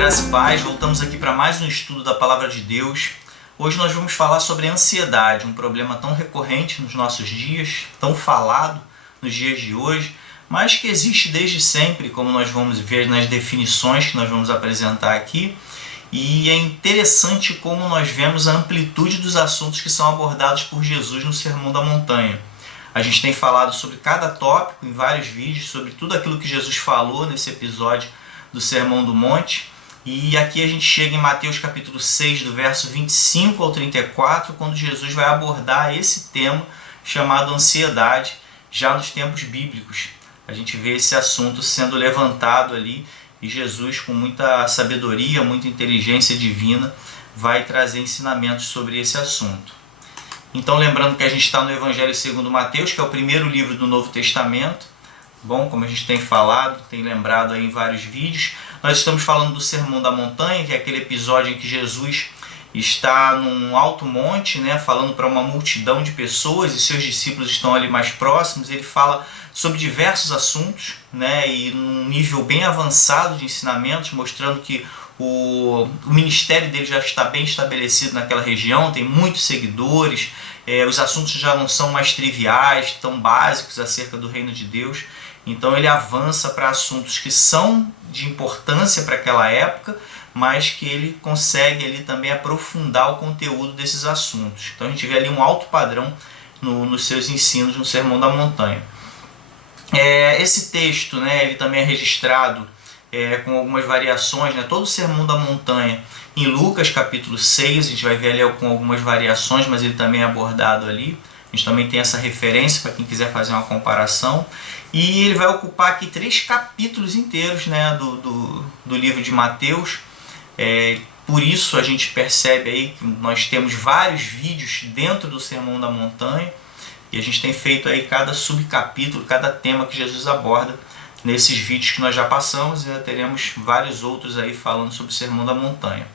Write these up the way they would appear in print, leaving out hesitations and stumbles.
graça e paz, voltamos aqui para mais um estudo da Palavra de Deus. Hoje nós vamos falar sobre a ansiedade, um problema tão recorrente nos nossos dias, tão falado nos dias de hoje, mas que existe desde sempre, como nós vamos ver nas definições que nós vamos apresentar aqui. E é interessante como nós vemos a amplitude dos assuntos que são abordados por Jesus no Sermão da Montanha. A gente tem falado sobre cada tópico em vários vídeos, sobre tudo aquilo que Jesus falou nesse episódio do Sermão do Monte. E aqui a gente chega em Mateus capítulo 6, do verso 25 ao 34, quando Jesus vai abordar esse tema chamado ansiedade, já nos tempos bíblicos. A gente vê esse assunto sendo levantado ali e Jesus, com muita sabedoria, muita inteligência divina, vai trazer ensinamentos sobre esse assunto. Então, lembrando que a gente está no Evangelho segundo Mateus, que é o primeiro livro do Novo Testamento. Bom, como a gente tem falado, tem lembrado aí em vários vídeos, nós estamos falando do Sermão da Montanha, que é aquele episódio em que Jesus está num alto monte, falando para uma multidão de pessoas e seus discípulos estão ali mais próximos. Ele fala sobre diversos assuntos, e num nível bem avançado de ensinamentos, mostrando que o ministério dele já está bem estabelecido naquela região, tem muitos seguidores, os assuntos já não são mais triviais, tão básicos acerca do reino de Deus. Então ele avança para assuntos que são de importância para aquela época, mas que ele consegue ali também aprofundar o conteúdo desses assuntos. Então a gente vê ali um alto padrão nos seus ensinos no Sermão da Montanha. Esse texto, ele também é registrado com algumas variações, todo o Sermão da Montanha em Lucas capítulo 6, a gente vai ver ali com algumas variações, mas ele também é abordado ali. A gente também tem essa referência para quem quiser fazer uma comparação. E ele vai ocupar aqui 3 capítulos inteiros do livro de Mateus. Por isso a gente percebe aí que nós temos vários vídeos dentro do Sermão da Montanha. E a gente tem feito aí cada subcapítulo, cada tema que Jesus aborda nesses vídeos que nós já passamos. E ainda teremos vários outros aí falando sobre o Sermão da Montanha.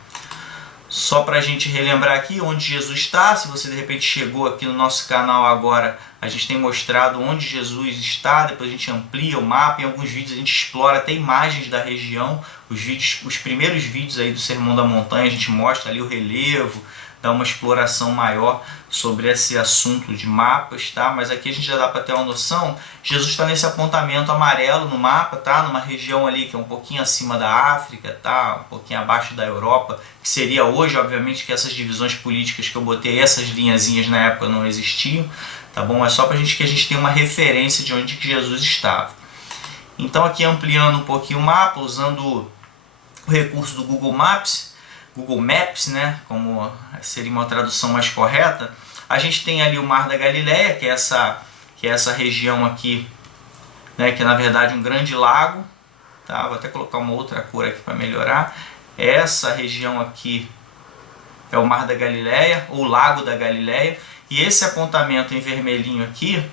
Só para a gente relembrar aqui onde Jesus está, se você de repente chegou aqui no nosso canal agora, a gente tem mostrado onde Jesus está, depois a gente amplia o mapa, em alguns vídeos a gente explora até imagens da região, os primeiros vídeos aí do Sermão da Montanha, a gente mostra ali o relevo, dá uma exploração maior sobre esse assunto de mapas, mas aqui a gente já dá para ter uma noção. Jesus está nesse apontamento amarelo no mapa, numa região ali que é um pouquinho acima da África, um pouquinho abaixo da Europa, que seria hoje, obviamente, que essas divisões políticas que eu botei, essas linhazinhas na época não existiam, É só para que a gente tenha uma referência de onde que Jesus estava. Então aqui ampliando um pouquinho o mapa, usando o recurso do Google Maps, como seria uma tradução mais correta, a gente tem ali o Mar da Galileia, que é essa região aqui, que é na verdade um grande lago, Vou até colocar uma outra cor aqui para melhorar. Essa região aqui é o Mar da Galileia, ou Lago da Galileia, e esse apontamento em vermelhinho aqui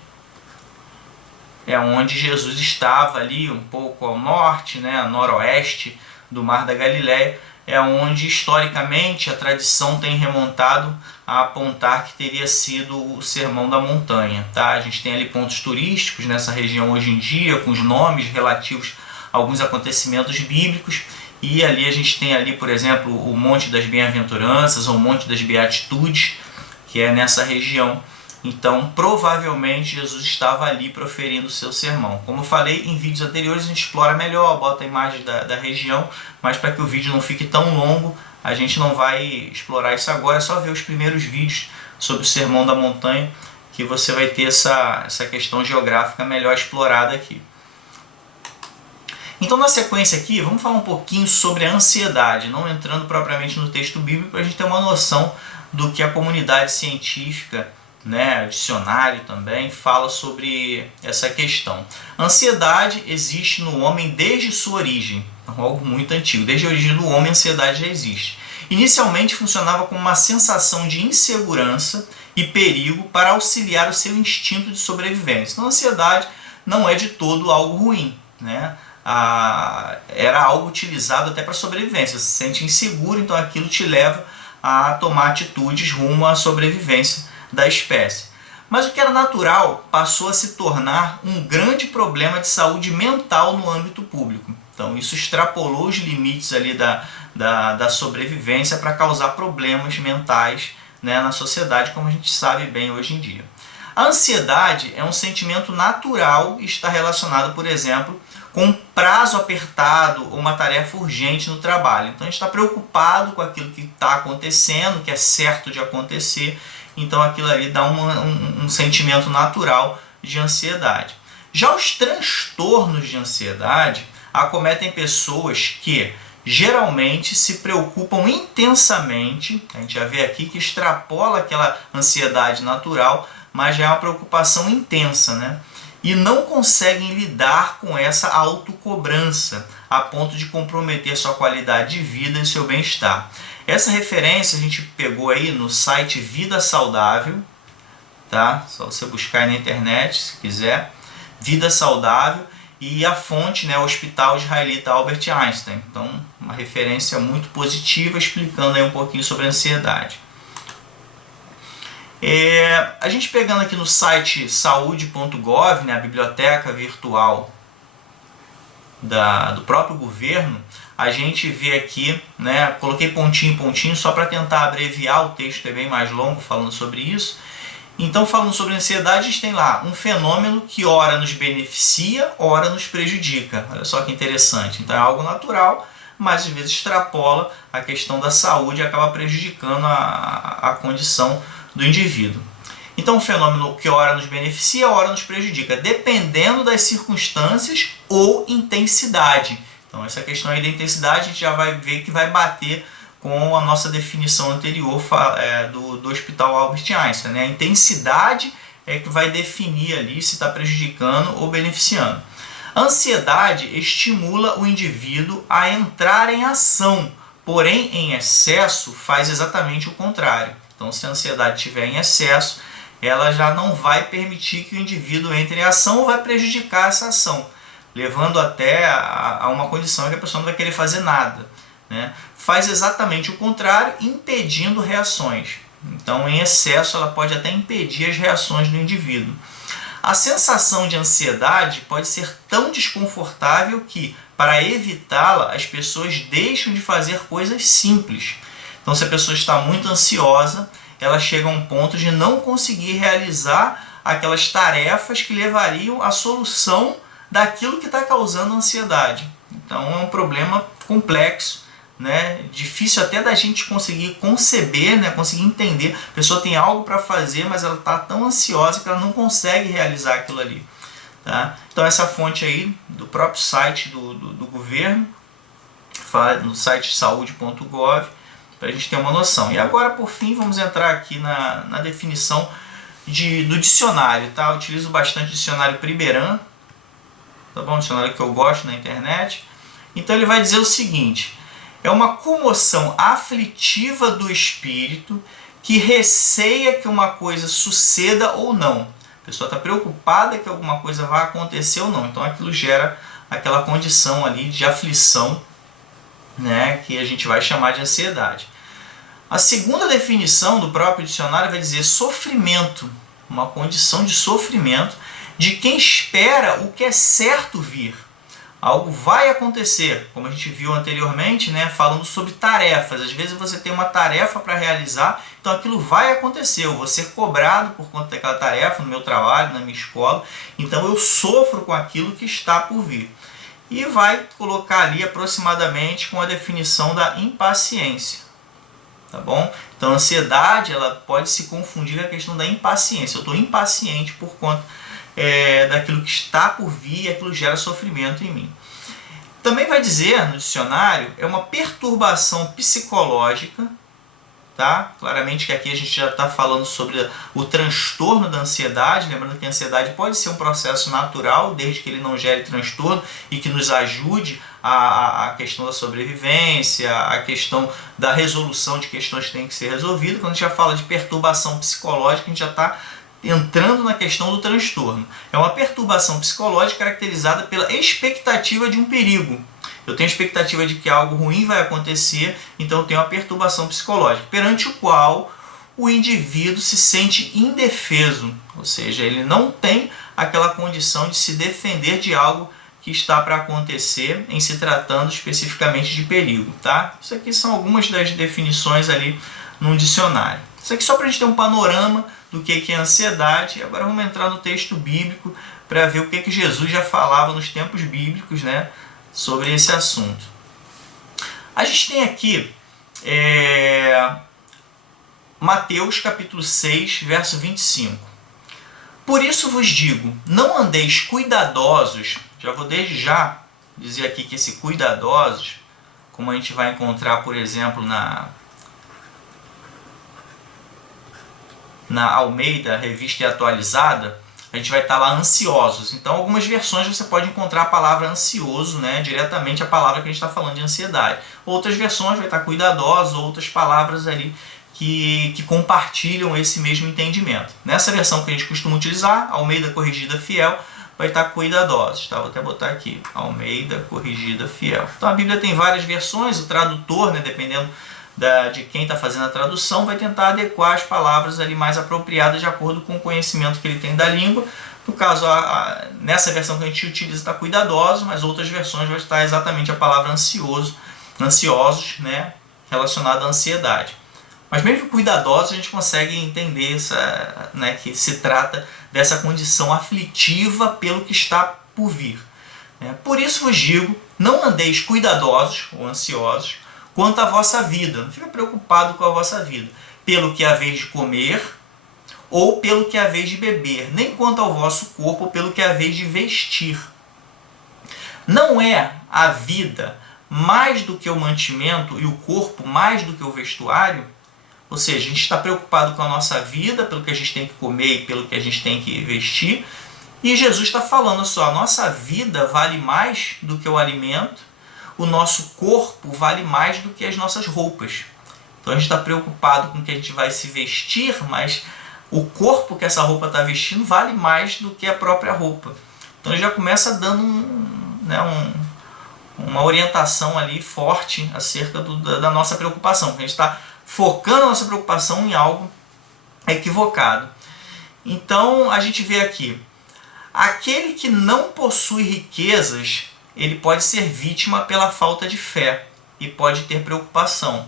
é onde Jesus estava ali, um pouco ao norte, a noroeste do Mar da Galileia, é onde historicamente a tradição tem remontado a apontar que teria sido o Sermão da Montanha. A gente tem ali pontos turísticos nessa região hoje em dia, com os nomes relativos a alguns acontecimentos bíblicos, e ali a gente tem ali, por exemplo, o Monte das Bem-aventuranças, ou o Monte das Beatitudes, que é nessa região. Então, provavelmente, Jesus estava ali proferindo o seu sermão. Como eu falei em vídeos anteriores, a gente explora melhor, bota a imagem da região, mas para que o vídeo não fique tão longo, a gente não vai explorar isso agora, é só ver os primeiros vídeos sobre o Sermão da Montanha, que você vai ter essa questão geográfica melhor explorada aqui. Então, na sequência aqui, vamos falar um pouquinho sobre a ansiedade, não entrando propriamente no texto bíblico, para a gente ter uma noção do que a comunidade científica, dicionário também, fala sobre essa questão. A ansiedade existe no homem desde sua origem, algo muito antigo. Desde a origem do homem, a ansiedade já existe. Inicialmente funcionava como uma sensação de insegurança e perigo para auxiliar o seu instinto de sobrevivência. Então a ansiedade não é de todo algo ruim, Era algo utilizado até para sobrevivência. Você se sente inseguro, então aquilo te leva a tomar atitudes rumo à sobrevivência da espécie. Mas o que era natural passou a se tornar um grande problema de saúde mental no âmbito público. Então isso extrapolou os limites ali da sobrevivência para causar problemas mentais, né, na sociedade, como a gente sabe bem hoje em dia. A ansiedade é um sentimento natural e está relacionado, por exemplo, com um prazo apertado ou uma tarefa urgente no trabalho. Então a gente está preocupado com aquilo que está acontecendo, que é certo de acontecer, então aquilo ali dá um sentimento natural de ansiedade. Já os transtornos de ansiedade acometem pessoas que geralmente se preocupam intensamente, a gente já vê aqui que extrapola aquela ansiedade natural, mas já é uma preocupação intensa, né? E não conseguem lidar com essa autocobrança a ponto de comprometer sua qualidade de vida e seu bem-estar. Essa referência a gente pegou aí no site Vida Saudável, tá? Só você buscar aí na internet, se quiser, Vida Saudável, e a fonte, né, o Hospital Israelita Albert Einstein. Então, uma referência muito positiva, explicando aí um pouquinho sobre a ansiedade. A gente pegando aqui no site saude.gov, né, a biblioteca virtual do próprio governo, a gente vê aqui, né, coloquei pontinho em pontinho só para tentar abreviar, o texto é bem mais longo falando sobre isso. Então, falando sobre ansiedade, a gente tem lá um fenômeno que ora nos beneficia, ora nos prejudica. Olha só que interessante. Então é algo natural, mas às vezes extrapola a questão da saúde e acaba prejudicando a condição do indivíduo. Então, um fenômeno que ora nos beneficia, ora nos prejudica, dependendo das circunstâncias ou intensidade. Então, essa questão aí da intensidade a gente já vai ver que vai bater com a nossa definição anterior do Hospital Albert Einstein, né? A intensidade é que vai definir ali se está prejudicando ou beneficiando. A ansiedade estimula o indivíduo a entrar em ação, porém em excesso faz exatamente o contrário. Então, se a ansiedade estiver em excesso, ela já não vai permitir que o indivíduo entre em ação ou vai prejudicar essa ação, levando até a uma condição em que a pessoa não vai querer fazer nada, né? Faz exatamente o contrário, impedindo reações. Então, em excesso, ela pode até impedir as reações do indivíduo. A sensação de ansiedade pode ser tão desconfortável que, para evitá-la, as pessoas deixam de fazer coisas simples. Então, se a pessoa está muito ansiosa, ela chega a um ponto de não conseguir realizar aquelas tarefas que levariam à solução daquilo que está causando ansiedade. Então, é um problema complexo, né? Difícil até da gente conseguir conceber, né? Conseguir entender. A pessoa tem algo para fazer, mas ela está tão ansiosa que ela não consegue realizar aquilo ali, tá? Então essa fonte aí do próprio site do governo, no site saude.gov, para a gente ter uma noção. E agora, por fim, vamos entrar aqui na definição do dicionário, tá? Eu utilizo bastante o dicionário Priberan, tá bom? Um dicionário que eu gosto na internet. Então ele vai dizer o seguinte: é uma comoção aflitiva do espírito que receia que uma coisa suceda ou não. A pessoa está preocupada que alguma coisa vai acontecer ou não. Então aquilo gera aquela condição ali de aflição, né, que a gente vai chamar de ansiedade. A segunda definição do próprio dicionário vai dizer sofrimento, uma condição de sofrimento de quem espera o que é certo vir. Algo vai acontecer, como a gente viu anteriormente, né, falando sobre tarefas. Às vezes você tem uma tarefa para realizar, então aquilo vai acontecer. Eu vou ser cobrado por conta daquela tarefa no meu trabalho, na minha escola. Então eu sofro com aquilo que está por vir. E vai colocar ali aproximadamente com a definição da impaciência. Tá bom? Então a ansiedade ela pode se confundir com a questão da impaciência. Eu estou impaciente por conta daquilo que está por vir e aquilo gera sofrimento em mim. Também vai dizer no dicionário, é uma perturbação psicológica, tá? Claramente que aqui a gente já está falando sobre o transtorno da ansiedade, lembrando que a ansiedade pode ser um processo natural, desde que ele não gere transtorno e que nos ajude a questão da sobrevivência, a questão da resolução de questões que têm que ser resolvidas. Quando a gente já fala de perturbação psicológica, a gente já está entrando na questão do transtorno. É uma perturbação psicológica caracterizada pela expectativa de um perigo. Eu tenho a expectativa de que algo ruim vai acontecer, então eu tenho uma perturbação psicológica, perante o qual o indivíduo se sente indefeso, ou seja, ele não tem aquela condição de se defender de algo que está para acontecer em se tratando especificamente de perigo, tá? Isso aqui são algumas das definições ali num dicionário. Isso aqui só para a gente ter um panorama do que é ansiedade. Agora vamos entrar no texto bíblico para ver o que Jesus já falava nos tempos bíblicos, né, sobre esse assunto. A gente tem aqui Mateus capítulo 6, verso 25. Por isso vos digo, não andeis cuidadosos. Já vou desde já dizer aqui que esse cuidadosos, como a gente vai encontrar, por exemplo, na Almeida, revista e atualizada, a gente vai estar lá ansiosos. Então, algumas versões você pode encontrar a palavra ansioso, né, diretamente a palavra que a gente está falando de ansiedade. Outras versões vai estar cuidadosos, outras palavras ali que compartilham esse mesmo entendimento. Nessa versão que a gente costuma utilizar, Almeida Corrigida Fiel, vai estar cuidadosos. Tá? Vou até botar aqui, Almeida Corrigida Fiel. Então, a Bíblia tem várias versões, o tradutor, né, dependendo de quem está fazendo a tradução, vai tentar adequar as palavras ali mais apropriadas de acordo com o conhecimento que ele tem da língua. No caso, nessa versão que a gente utiliza está cuidadosos, mas outras versões vai estar exatamente a palavra ansiosos, né, relacionada à ansiedade. Mas mesmo cuidadosos a gente consegue entender né, que se trata dessa condição aflitiva pelo que está por vir. Por isso vos digo, não andeis cuidadosos ou ansiosos quanto à vossa vida. Não fica preocupado com a vossa vida, pelo que haveis de comer ou pelo que haveis de beber, nem quanto ao vosso corpo, pelo que haveis de vestir. Não é a vida mais do que o mantimento e o corpo mais do que o vestuário? Ou seja, a gente está preocupado com a nossa vida, pelo que a gente tem que comer e pelo que a gente tem que vestir. E Jesus está falando só, a nossa vida vale mais do que o alimento, o nosso corpo vale mais do que as nossas roupas. Então a gente está preocupado com o que a gente vai se vestir, mas o corpo que essa roupa está vestindo vale mais do que a própria roupa. Então ele já começa dando uma orientação ali forte acerca da nossa preocupação, porque a gente está focando a nossa preocupação em algo equivocado. Então a gente vê aqui, aquele que não possui riquezas, ele pode ser vítima pela falta de fé e pode ter preocupação,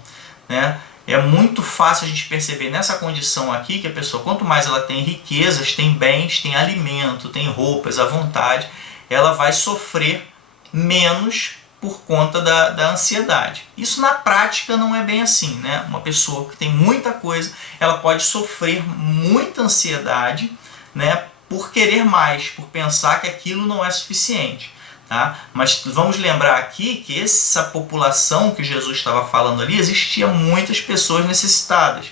né? É muito fácil a gente perceber nessa condição aqui que a pessoa, quanto mais ela tem riquezas, tem bens, tem alimento, tem roupas à vontade, ela vai sofrer menos por conta da ansiedade. Isso na prática não é bem assim, né? Uma pessoa que tem muita coisa, ela pode sofrer muita ansiedade, né, por querer mais, por pensar que aquilo não é suficiente. Tá? Mas vamos lembrar aqui que essa população que Jesus estava falando ali, existia muitas pessoas necessitadas.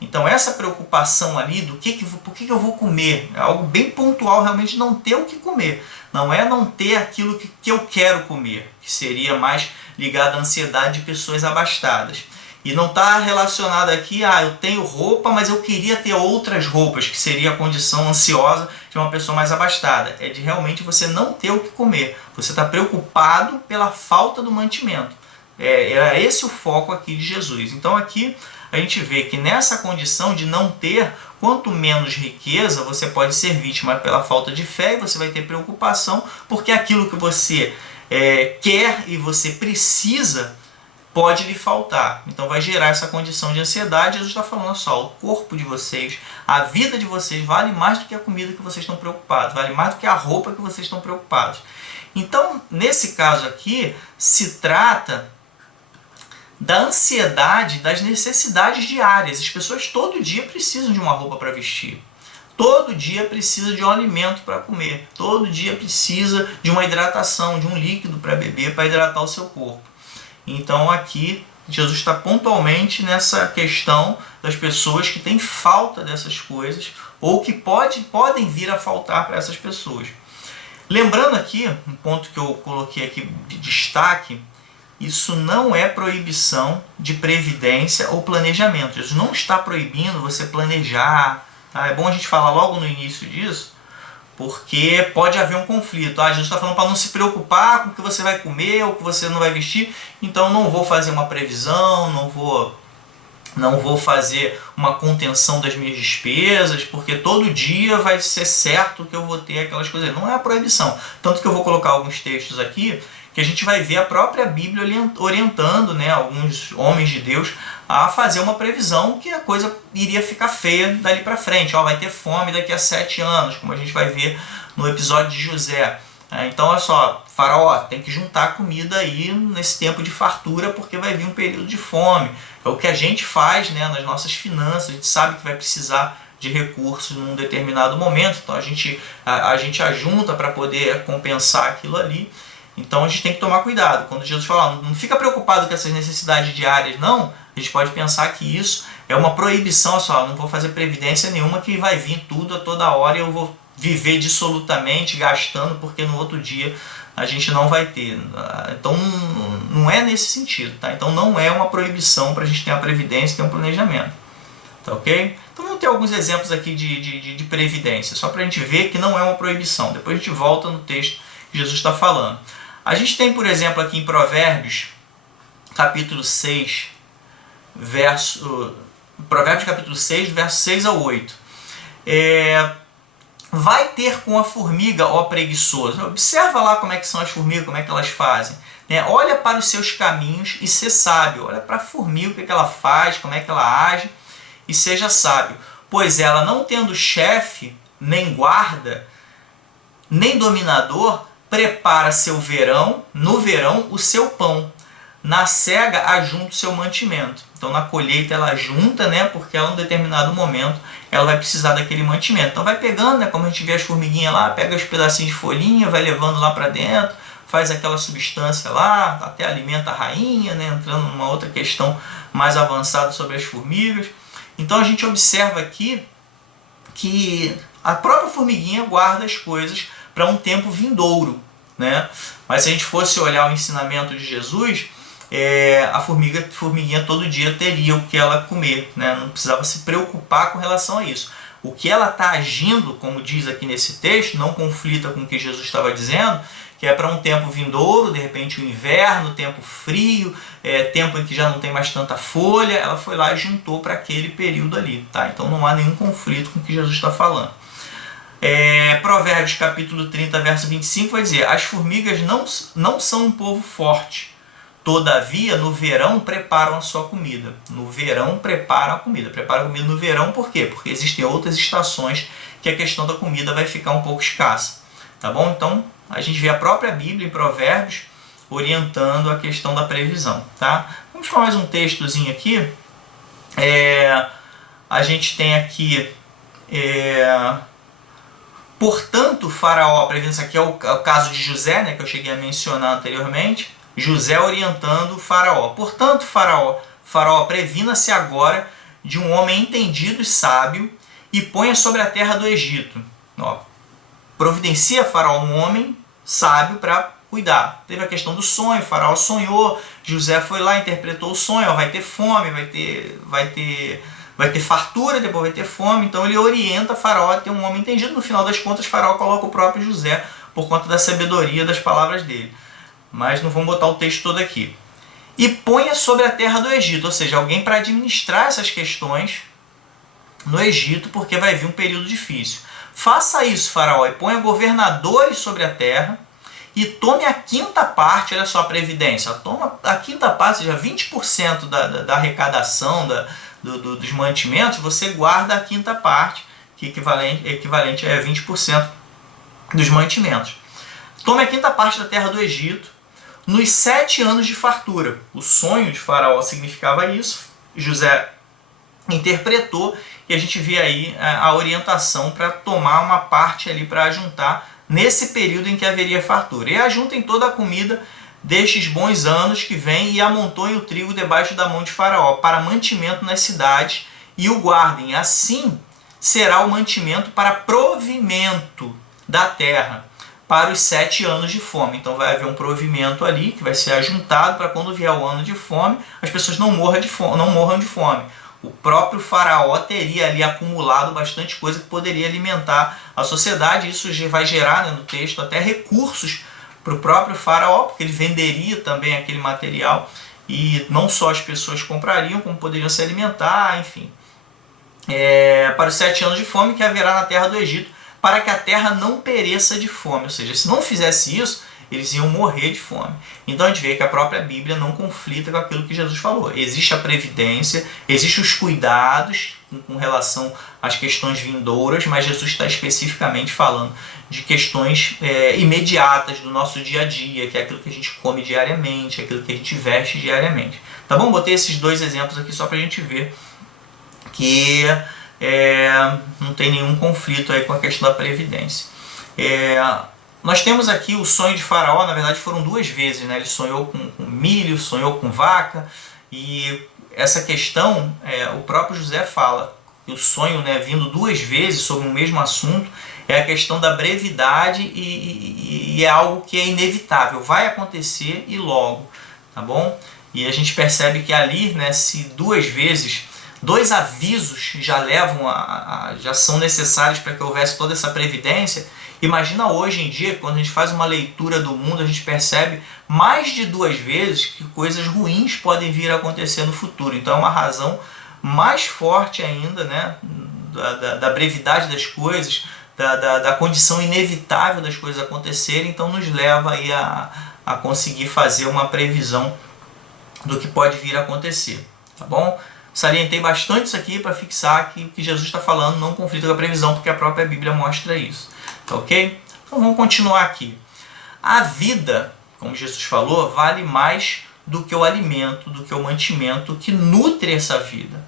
Então essa preocupação ali do por que eu vou comer, é algo bem pontual, realmente não ter o que comer. Não é não ter aquilo que eu quero comer, que seria mais ligado à ansiedade de pessoas abastadas. E não está relacionado aqui, eu tenho roupa, mas eu queria ter outras roupas, que seria a condição ansiosa de uma pessoa mais abastada. É de realmente você não ter o que comer. Você está preocupado pela falta do mantimento. É esse o foco aqui de Jesus. Então aqui a gente vê que nessa condição de não ter, quanto menos riqueza, você pode ser vítima pela falta de fé e você vai ter preocupação, porque aquilo que você quer e você precisa pode lhe faltar. Então vai gerar essa condição de ansiedade. Jesus está falando só, o corpo de vocês, a vida de vocês vale mais do que a comida que vocês estão preocupados, vale mais do que a roupa que vocês estão preocupados. Então, nesse caso aqui, se trata da ansiedade das necessidades diárias. As pessoas todo dia precisam de uma roupa para vestir. Todo dia precisa de um alimento para comer. Todo dia precisa de uma hidratação, de um líquido para beber, para hidratar o seu corpo. Então aqui Jesus está pontualmente nessa questão das pessoas que têm falta dessas coisas ou que podem vir a faltar para essas pessoas. Lembrando aqui, um ponto que eu coloquei aqui de destaque, isso não é proibição de previdência ou planejamento. Jesus não está proibindo você planejar. Tá? É bom a gente falar logo no início disso, porque pode haver um conflito. Jesus está falando para não se preocupar com o que você vai comer ou o que você não vai vestir, então não vou fazer uma previsão, não vou não vou fazer uma contenção das minhas despesas, porque todo dia vai ser certo que eu vou ter aquelas coisas. Não é a proibição. Tanto que eu vou colocar alguns textos aqui que a gente vai ver a própria Bíblia orientando, né, alguns homens de Deus a fazer uma previsão que a coisa iria ficar feia dali para frente. Ó, vai ter fome daqui a 7 anos, como a gente vai ver no episódio de José. Então, olha só, Faraó tem que juntar comida aí nesse tempo de fartura, porque vai vir um período de fome. É o que a gente faz, né, nas nossas finanças. A gente sabe que vai precisar de recursos num determinado momento, então a gente ajunta para poder compensar aquilo ali. Então a gente tem que tomar cuidado. Quando Jesus fala, não fica preocupado com essas necessidades diárias, não. A gente pode pensar que isso é uma proibição, só não vou fazer previdência nenhuma, que vai vir tudo a toda hora e eu vou viver dissolutamente, gastando, porque no outro dia a gente não vai ter. Então não é nesse sentido, tá? Então não é uma proibição para a gente ter uma previdência, ter um planejamento, tá ok? Então vamos ter alguns exemplos aqui de previdência, só para a gente ver que não é uma proibição. Depois a gente volta no texto que Jesus está falando. A gente tem, por exemplo, aqui em Provérbios, capítulo 6, Provérbios capítulo 6, verso 6 ao 8. Vai ter com a formiga, ó preguiçoso. Observa lá como é que são as formigas, como é que elas fazem. Olha para os seus caminhos e ser sábio. Olha para a formiga, o que ela faz, como é que ela age, e seja sábio. Pois ela, não tendo chefe, nem guarda, nem dominador, prepara no verão o seu pão. Na cega ajunta o seu mantimento. Então na colheita ela junta, né, porque ela, em um determinado momento ela vai precisar daquele mantimento. Então vai pegando, né, como a gente vê as formiguinhas lá, pega os pedacinhos de folhinha, vai levando lá para dentro, faz aquela substância lá, até alimenta a rainha, né, entrando numa outra questão mais avançada sobre as formigas. Então a gente observa aqui que a própria formiguinha guarda as coisas para um tempo vindouro, né? Mas se a gente fosse olhar o ensinamento de Jesus, a formiguinha todo dia teria o que ela comer, né? Não precisava se preocupar com relação a isso. O que ela está agindo, como diz aqui nesse texto, não conflita com o que Jesus estava dizendo, que é para um tempo vindouro, de repente o inverno, tempo frio, tempo em que já não tem mais tanta folha. Ela foi lá e juntou para aquele período ali, tá? Então não há nenhum conflito com o que Jesus está falando. Provérbios capítulo 30, verso 25 vai dizer: as formigas não são um povo forte, todavia no verão preparam a sua comida. No verão preparam a comida. Preparam a comida no verão por quê? Porque existem outras estações que a questão da comida vai ficar um pouco escassa, tá bom? Então a gente vê a própria Bíblia em Provérbios orientando a questão da previsão, tá? Vamos para mais um textozinho aqui. A gente tem aqui portanto, Faraó, previsão, aqui é o caso de José, né, que eu cheguei a mencionar anteriormente. José orientando Faraó. Portanto, Faraó, previna-se agora de um homem entendido e sábio e ponha sobre a terra do Egito. Providencia Faraó um homem sábio para cuidar. Teve a questão do sonho, Faraó sonhou, José foi lá, interpretou o sonho, vai ter fome, vai ter fartura, depois vai ter fome. Então ele orienta Faraó a ter um homem entendido. No final das contas, Faraó coloca o próprio José por conta da sabedoria das palavras dele. Mas não vamos botar o texto todo aqui. E ponha sobre a terra do Egito, ou seja, alguém para administrar essas questões no Egito, porque vai vir um período difícil. Faça isso, Faraó, e ponha governadores sobre a terra e tome a quinta parte, olha só a previdência, toma a quinta parte, ou seja, 20% da arrecadação dos mantimentos, você guarda a quinta parte, que é equivalente a 20% dos mantimentos. Tome a quinta parte da terra do Egito, nos 7 anos de fartura. O sonho de Faraó significava isso, José interpretou, e a gente vê aí a orientação para tomar uma parte ali para ajuntar nesse período em que haveria fartura. E ajuntem toda a comida destes bons anos que vem e amontoem o trigo debaixo da mão de Faraó para mantimento nas cidades e o guardem. Assim será o mantimento para provimento da terra para os 7 anos de fome. Então vai haver um provimento ali que vai ser ajuntado para quando vier o ano de fome, as pessoas não morram de fome. O próprio Faraó teria ali acumulado bastante coisa que poderia alimentar a sociedade. Isso vai gerar, né, no texto até recursos para o próprio Faraó, porque ele venderia também aquele material. e não só as pessoas comprariam, como poderiam se alimentar, enfim. Para os 7 anos de fome que haverá na terra do Egito, para que a terra não pereça de fome. Ou seja, se não fizesse isso, eles iam morrer de fome. Então a gente vê que a própria Bíblia não conflita com aquilo que Jesus falou. Existe a previdência, existem os cuidados com relação às questões vindouras, mas Jesus está especificamente falando de questões imediatas do nosso dia a dia, que é aquilo que a gente come diariamente, aquilo que a gente veste diariamente. Tá bom? Botei esses 2 exemplos aqui só para a gente ver que não tem nenhum conflito aí com a questão da previdência. Nós temos aqui o sonho de Faraó, na verdade foram 2 vezes, né? Ele sonhou com milho, sonhou com vaca, e essa questão, o próprio José fala que o sonho, né, vindo 2 vezes sobre o mesmo assunto, é a questão da brevidade e é algo que é inevitável, vai acontecer e logo, tá bom? E a gente percebe que ali, né, se 2 vezes, 2 avisos já já são necessários para que houvesse toda essa previdência. Imagina hoje em dia, quando a gente faz uma leitura do mundo, a gente percebe mais de 2 vezes que coisas ruins podem vir a acontecer no futuro. Então é uma razão mais forte ainda, né, da brevidade das coisas, da condição inevitável das coisas acontecerem, então nos leva aí a conseguir fazer uma previsão do que pode vir a acontecer, tá bom? Salientei bastante isso aqui para fixar que o que Jesus está falando não conflita com a previsão, porque a própria Bíblia mostra isso. Tá ok? Então vamos continuar aqui. A vida, como Jesus falou, vale mais do que o alimento, do que o mantimento que nutre essa vida.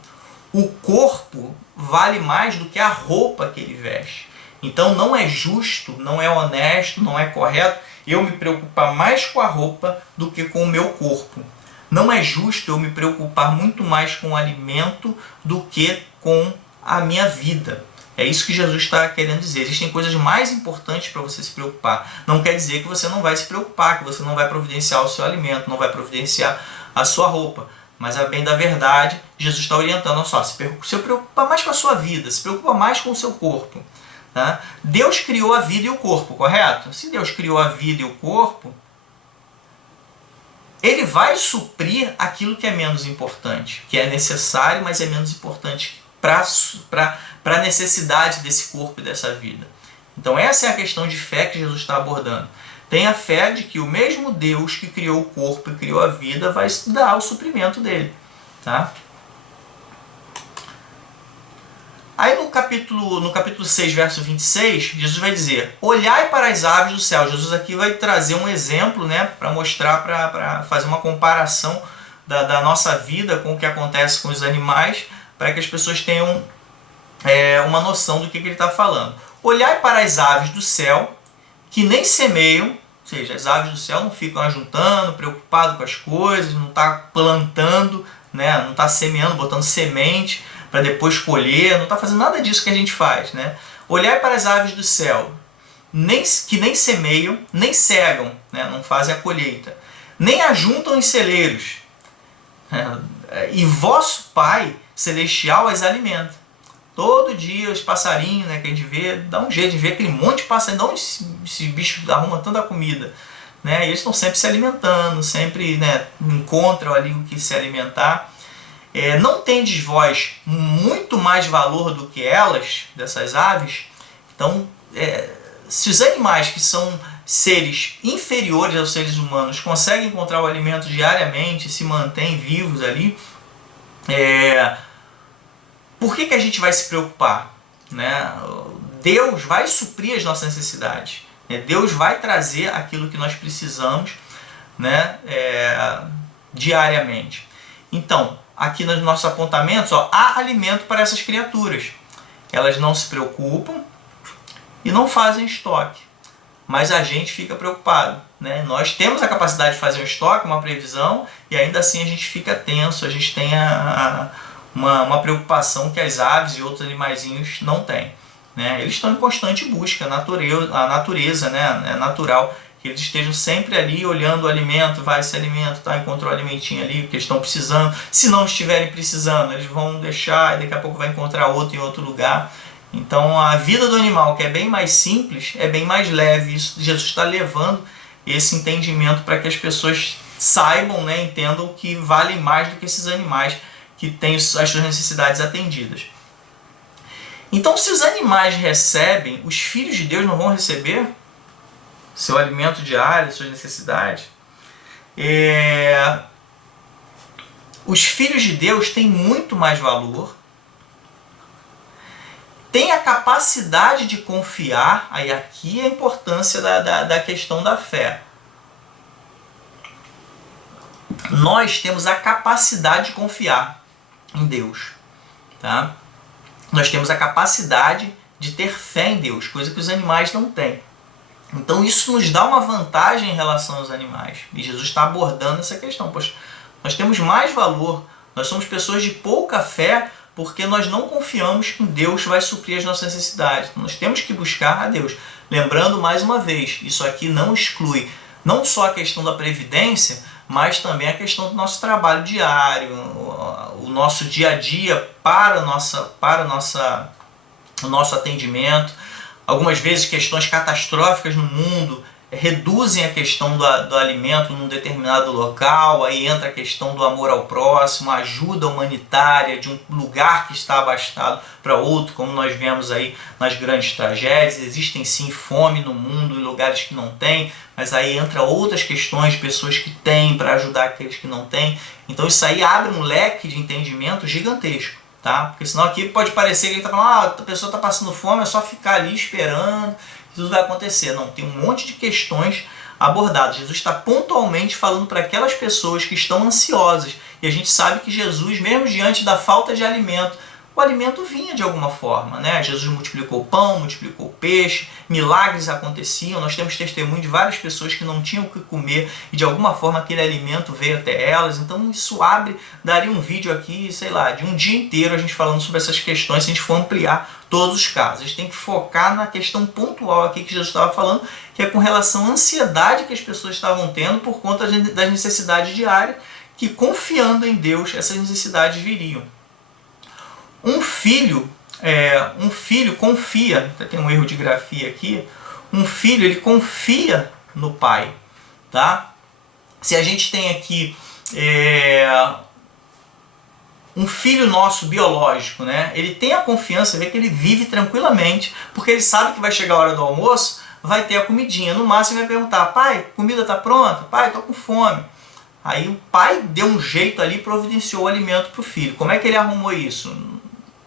O corpo vale mais do que a roupa que ele veste. Então não é justo, não é honesto, não é correto eu me preocupar mais com a roupa do que com o meu corpo. Não é justo eu me preocupar muito mais com o alimento do que com a minha vida. É isso que Jesus está querendo dizer. Existem coisas mais importantes para você se preocupar. Não quer dizer que você não vai se preocupar, que você não vai providenciar o seu alimento, não vai providenciar a sua roupa. Mas, a bem da verdade, Jesus está orientando, olha só, se preocupa mais com a sua vida, se preocupa mais com o seu corpo. Tá? Deus criou a vida e o corpo, correto? Se Deus criou a vida e o corpo, Ele vai suprir aquilo que é menos importante, que é necessário, mas é menos importante para a necessidade desse corpo e dessa vida. Então essa é a questão de fé que Jesus está abordando. Tenha fé de que o mesmo Deus que criou o corpo e criou a vida vai dar o suprimento dele. Tá? Aí no capítulo 6, verso 26, Jesus vai dizer: olhai para as aves do céu. Jesus aqui vai trazer um exemplo, né, para mostrar, para fazer uma comparação da nossa vida com o que acontece com os animais, para que as pessoas tenham uma noção do que ele está falando. Olhai para as aves do céu, que nem semeiam, ou seja, as aves do céu não ficam ajuntando, preocupado com as coisas, não está plantando, né, não está semeando, botando semente para depois colher, não está fazendo nada disso que a gente faz. Né? Olhai para as aves do céu, que nem semeiam, nem cegam, né, não fazem a colheita, nem ajuntam em celeiros, e vosso Pai Celestial as alimenta. Todo dia os passarinhos, né, que a gente vê, dá um jeito de ver aquele monte de passarinho, de onde esse bicho arruma tanta comida. Né? E eles estão sempre se alimentando, sempre, né, encontram ali o que se alimentar. Não tendes vós muito mais valor do que elas, dessas aves? Então, se os animais que são seres inferiores aos seres humanos conseguem encontrar o alimento diariamente, se mantêm vivos ali, por que a gente vai se preocupar? Né? Deus vai suprir as nossas necessidades. Deus vai trazer aquilo que nós precisamos, né, diariamente. Então, aqui nos nossos apontamentos, há alimento para essas criaturas. Elas não se preocupam e não fazem estoque. Mas a gente fica preocupado. Né? Nós temos a capacidade de fazer um estoque, uma previsão, e ainda assim a gente fica tenso, a gente tem uma preocupação que as aves e outros animaizinhos não têm. Né? Eles estão em constante busca, a natureza, né? É natural que eles estejam sempre ali olhando o alimento, vai esse alimento, tá? Encontrou o alimentinho ali, porque eles estão precisando. Se não estiverem precisando, eles vão deixar e daqui a pouco vai encontrar outro em outro lugar. Então a vida do animal, que é bem mais simples, é bem mais leve. Isso, Jesus está levando esse entendimento para que as pessoas saibam, né, entendam que valem mais do que esses animais que têm as suas necessidades atendidas. Então, se os animais recebem, os filhos de Deus não vão receber seu alimento diário, suas necessidades? Os filhos de Deus têm muito mais valor, têm a capacidade de confiar, aí aqui a importância da questão da fé. Nós temos a capacidade de confiar em Deus, tá? Nós temos a capacidade de ter fé em Deus, coisa que os animais não têm. Então isso nos dá uma vantagem em relação aos animais. E Jesus está abordando essa questão. Poxa, nós temos mais valor, nós somos pessoas de pouca fé porque nós não confiamos que Deus vai suprir as nossas necessidades. Nós temos que buscar a Deus. Lembrando mais uma vez, isso aqui não exclui não só a questão da previdência, mas também a questão do nosso trabalho diário, o nosso dia a dia para o nosso atendimento. Algumas vezes questões catastróficas no mundo reduzem a questão do alimento num determinado local, aí entra a questão do amor ao próximo, a ajuda humanitária de um lugar que está abastado para outro, como nós vemos aí nas grandes tragédias. Existem sim fome no mundo em lugares que não tem, mas aí entra outras questões de pessoas que têm para ajudar aqueles que não têm. Então isso aí abre um leque de entendimento gigantesco, tá? Porque senão aqui pode parecer que ele está falando, a pessoa está passando fome, é só ficar ali esperando, tudo vai acontecer. Não, tem um monte de questões abordadas. Jesus está pontualmente falando para aquelas pessoas que estão ansiosas. E a gente sabe que Jesus, mesmo diante da falta de alimento, o alimento vinha de alguma forma, né? Jesus multiplicou o pão, multiplicou o peixe, milagres aconteciam. Nós temos testemunho de várias pessoas que não tinham o que comer e de alguma forma aquele alimento veio até elas. Então isso daria um vídeo aqui, sei lá, de um dia inteiro a gente falando sobre essas questões, se a gente for ampliar todos os casos. A gente tem que focar na questão pontual aqui que Jesus estava falando, que é com relação à ansiedade que as pessoas estavam tendo por conta das necessidades diárias, que confiando em Deus essas necessidades viriam. Um filho confia, tem um erro de grafia aqui, um filho ele confia no pai, tá? Se a gente tem aqui um filho nosso biológico, né? Ele tem a confiança, vê que ele vive tranquilamente, porque ele sabe que vai chegar a hora do almoço, vai ter a comidinha, no máximo vai perguntar, pai, comida tá pronta? Pai, tô com fome. Aí o pai deu um jeito ali, providenciou o alimento para o filho. Como é que ele arrumou isso?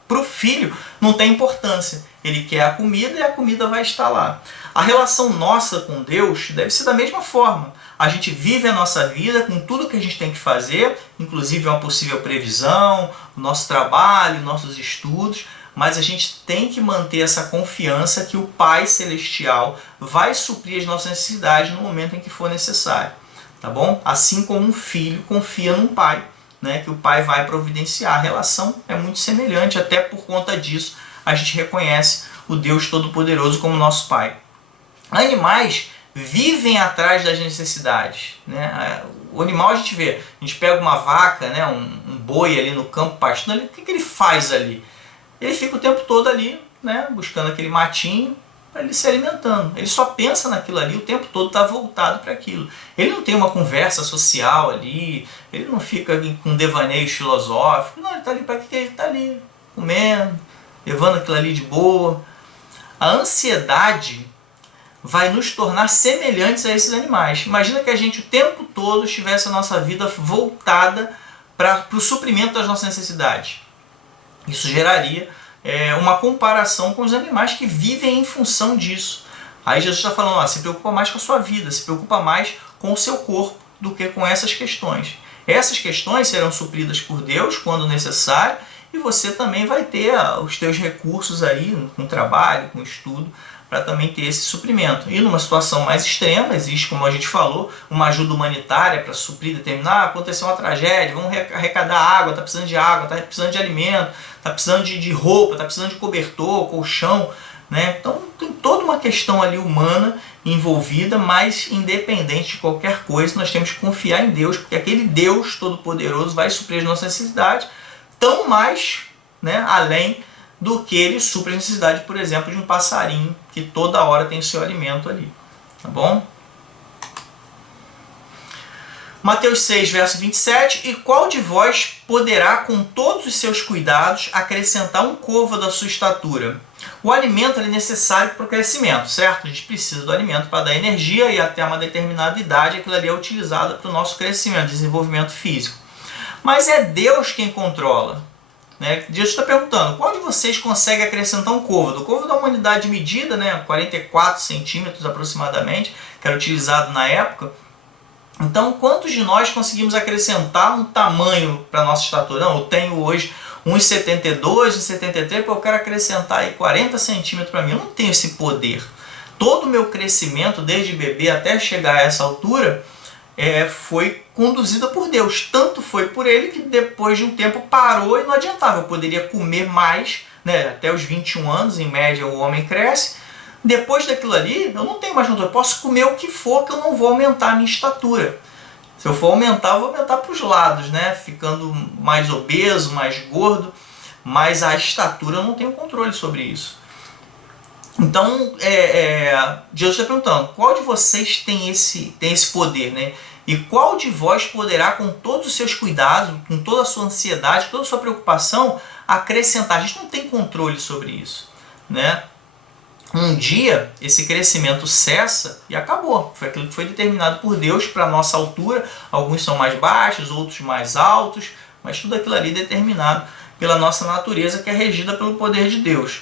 Para o filho não tem importância. Ele quer a comida e a comida vai estar lá. A relação nossa com Deus deve ser da mesma forma. A gente vive a nossa vida com tudo que a gente tem que fazer, inclusive uma possível previsão, o nosso trabalho, nossos estudos, mas a gente tem que manter essa confiança que o Pai Celestial vai suprir as nossas necessidades no momento em que for necessário. Tá bom? Assim como um filho confia num pai, né, que o pai vai providenciar. A relação é muito semelhante, até por conta disso a gente reconhece o Deus Todo-Poderoso como nosso pai. Animais vivem atrás das necessidades, né? O animal a gente vê, a gente pega uma vaca, né, um boi ali no campo pastando, o que ele faz ali? Ele fica o tempo todo ali, né, buscando aquele matinho para ele se alimentando. Ele só pensa naquilo ali, o tempo todo está voltado para aquilo. Ele não tem uma conversa social ali, ele não fica com devaneios filosóficos, não, ele está ali para que ele está ali, comendo, levando aquilo ali de boa. A ansiedade vai nos tornar semelhantes a esses animais. Imagina que a gente o tempo todo estivesse a nossa vida voltada para o suprimento das nossas necessidades. Isso geraria uma comparação com os animais que vivem em função disso. Aí Jesus está falando, ó, se preocupa mais com a sua vida, se preocupa mais com o seu corpo do que com essas questões. Essas questões serão supridas por Deus quando necessário e você também vai ter os teus recursos aí com trabalho, com estudo, para também ter esse suprimento. E numa situação mais extrema, existe, como a gente falou, uma ajuda humanitária para suprir, determinar, aconteceu uma tragédia, vamos arrecadar água, está precisando de água, está precisando de alimento, está precisando de roupa, está precisando de cobertor, colchão, né? Então tem toda uma questão ali humana envolvida, mas independente de qualquer coisa, nós temos que confiar em Deus, porque aquele Deus Todo-Poderoso vai suprir as nossas necessidades, tão mais, né, além do que ele supre a necessidade, por exemplo, de um passarinho que toda hora tem o seu alimento ali. Tá bom? Mateus 6, verso 27, e qual de vós poderá, com todos os seus cuidados, acrescentar um côvado à sua estatura? O alimento é necessário para o crescimento, certo? A gente precisa do alimento para dar energia e até uma determinada idade aquilo ali é utilizado para o nosso crescimento, desenvolvimento físico. Mas é Deus quem controla. Né? Deus está perguntando, qual de vocês consegue acrescentar um côvado? O côvado é uma unidade de medida, né? 44 centímetros aproximadamente, que era utilizado na época. Então, quantos de nós conseguimos acrescentar um tamanho para a nossa estatura? Não, eu tenho hoje 1,72, 1,73, eu quero acrescentar aí 40 centímetros para mim. Eu não tenho esse poder. Todo o meu crescimento, desde bebê até chegar a essa altura, foi conduzido por Deus. Tanto foi por Ele que depois de um tempo parou e não adiantava. Eu poderia comer mais, né? Até os 21 anos, em média, o homem cresce. Depois daquilo ali, eu não tenho mais controle. Eu posso comer o que for, que eu não vou aumentar a minha estatura. Se eu for aumentar, eu vou aumentar para os lados, né? Ficando mais obeso, mais gordo. Mas a estatura eu não tenho controle sobre isso. Então, Jesus está perguntando, qual de vocês tem esse poder, né? E qual de vós poderá, com todos os seus cuidados, com toda a sua ansiedade, toda a sua preocupação, acrescentar? A gente não tem controle sobre isso, né? Um dia, esse crescimento cessa e acabou. Foi aquilo que foi determinado por Deus para a nossa altura. Alguns são mais baixos, outros mais altos, mas tudo aquilo ali é determinado pela nossa natureza, que é regida pelo poder de Deus.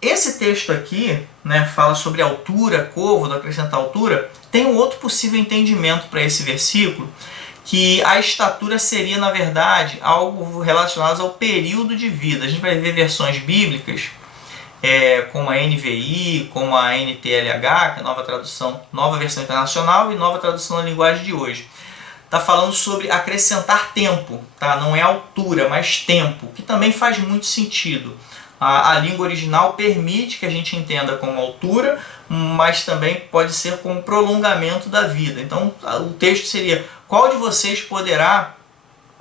Esse texto aqui, né, fala sobre altura, côvado, acrescentar altura. Tem um outro possível entendimento para esse versículo, que a estatura seria, na verdade, algo relacionado ao período de vida. A gente vai ver versões bíblicas, como a NVI, como a NTLH, que é a nova tradução, nova versão internacional e nova tradução na linguagem de hoje. Está falando sobre acrescentar tempo, tá? Não é altura, mas tempo, que também faz muito sentido. A língua original permite que a gente entenda como altura, mas também pode ser como prolongamento da vida. Então o texto seria, qual de vocês poderá,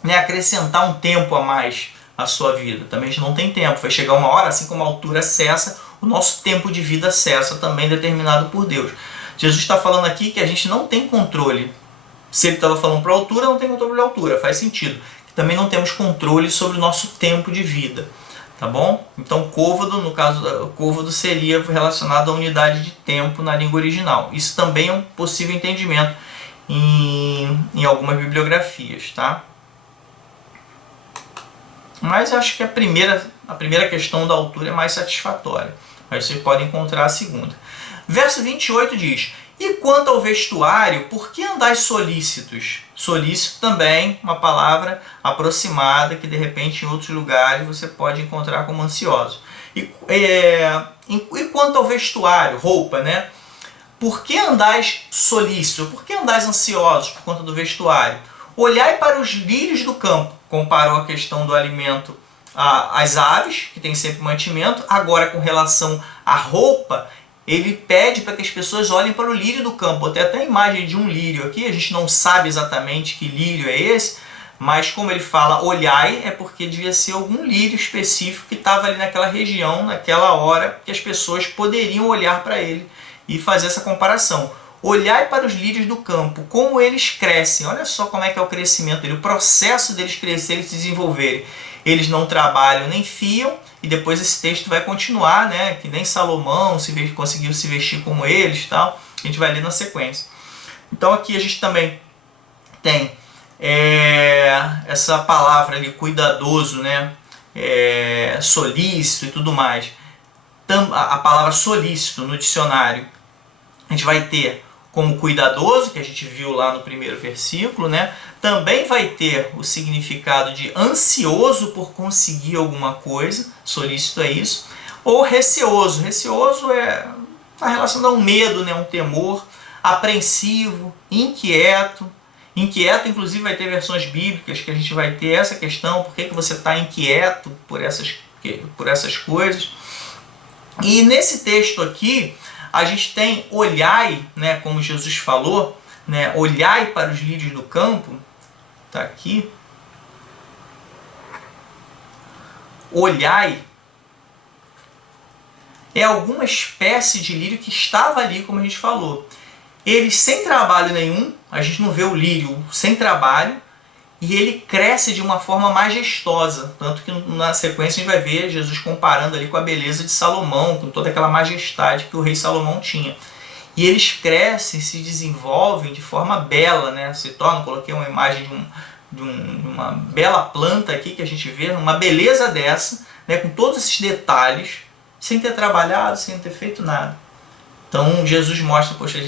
né, acrescentar um tempo a mais à sua vida? Também a gente não tem tempo, vai chegar uma hora, assim como a altura cessa, o nosso tempo de vida cessa, também determinado por Deus. Jesus está falando aqui que a gente não tem controle. Se ele estava falando para a altura, não tem controle da altura, faz sentido. Também não temos controle sobre o nosso tempo de vida. Tá bom? Então, côvado, no caso, côvado seria relacionado à unidade de tempo na língua original. Isso também é um possível entendimento em algumas bibliografias, tá? Mas eu acho que a primeira questão da altura é mais satisfatória. Mas vocês podem encontrar a segunda. Verso 28 diz, e quanto ao vestuário, por que andais solícitos? Solícito também, uma palavra aproximada, que de repente em outros lugares você pode encontrar como ansioso. E quanto ao vestuário, roupa, né? Por que andais solícitos? Por que andais ansiosos por conta do vestuário? Olhai para os lírios do campo. Comparou a questão do alimento às aves, que tem sempre mantimento. Agora, com relação à roupa, ele pede para que as pessoas olhem para o lírio do campo. Botei até a imagem de um lírio aqui, a gente não sabe exatamente que lírio é esse, mas como ele fala olhai, é porque devia ser algum lírio específico que estava ali naquela região, naquela hora, que as pessoas poderiam olhar para ele e fazer essa comparação. Olhai para os lírios do campo, como eles crescem. Olha só como é que é o crescimento dele, o processo deles crescerem e se desenvolverem. Eles não trabalham nem fiam, e depois esse texto vai continuar, né? Que nem Salomão conseguiu se vestir como eles, tal. A gente vai ler na sequência. Então aqui a gente também tem essa palavra ali, cuidadoso, né? Solícito e tudo mais. A palavra solícito no dicionário a gente vai ter como cuidadoso, que a gente viu lá no primeiro versículo, né? Também vai ter o significado de ansioso por conseguir alguma coisa, solícito é isso, ou receoso. Receoso está relacionado a um medo, né? Um temor, apreensivo, inquieto. Inquieto, inclusive, vai ter versões bíblicas que a gente vai ter essa questão, por que você está inquieto por essas coisas. E nesse texto aqui, a gente tem olhai, né, como Jesus falou, né, olhai para os lírios do campo, está aqui. Olhai é alguma espécie de lírio que estava ali, como a gente falou. eles sem trabalho nenhum, a gente não vê o lírio sem trabalho, e ele cresce de uma forma majestosa. Tanto que na sequência a gente vai ver Jesus comparando ali com a beleza de Salomão, com toda aquela majestade que o rei Salomão tinha. E eles crescem, se desenvolvem de forma bela, né? Se tornam, coloquei uma imagem de uma bela planta aqui que a gente vê, uma beleza dessa, né? Com todos esses detalhes, sem ter trabalhado, sem ter feito nada. Então Jesus mostra, poxa,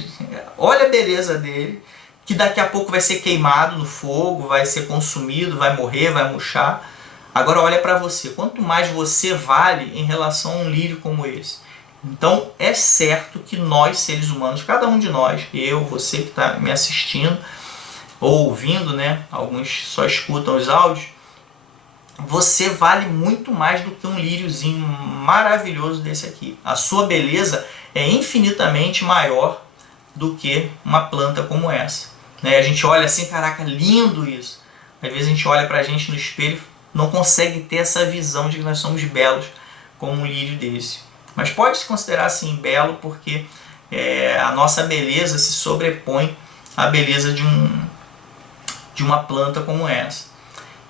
olha a beleza dele, que daqui a pouco vai ser queimado no fogo, vai ser consumido, vai morrer, vai murchar. Agora olha para você, quanto mais você vale em relação a um lírio como esse. Então é certo que nós, seres humanos, cada um de nós, eu, você que está me assistindo ou ouvindo, né? Alguns só escutam os áudios, você vale muito mais do que um líriozinho maravilhoso desse aqui. A sua beleza é infinitamente maior do que uma planta como essa. A gente olha assim, caraca, lindo isso. Às vezes a gente olha pra gente no espelho, não consegue ter essa visão de que nós somos belos como um lírio desse. Mas pode se considerar assim belo porque a nossa beleza se sobrepõe à beleza de uma planta como essa.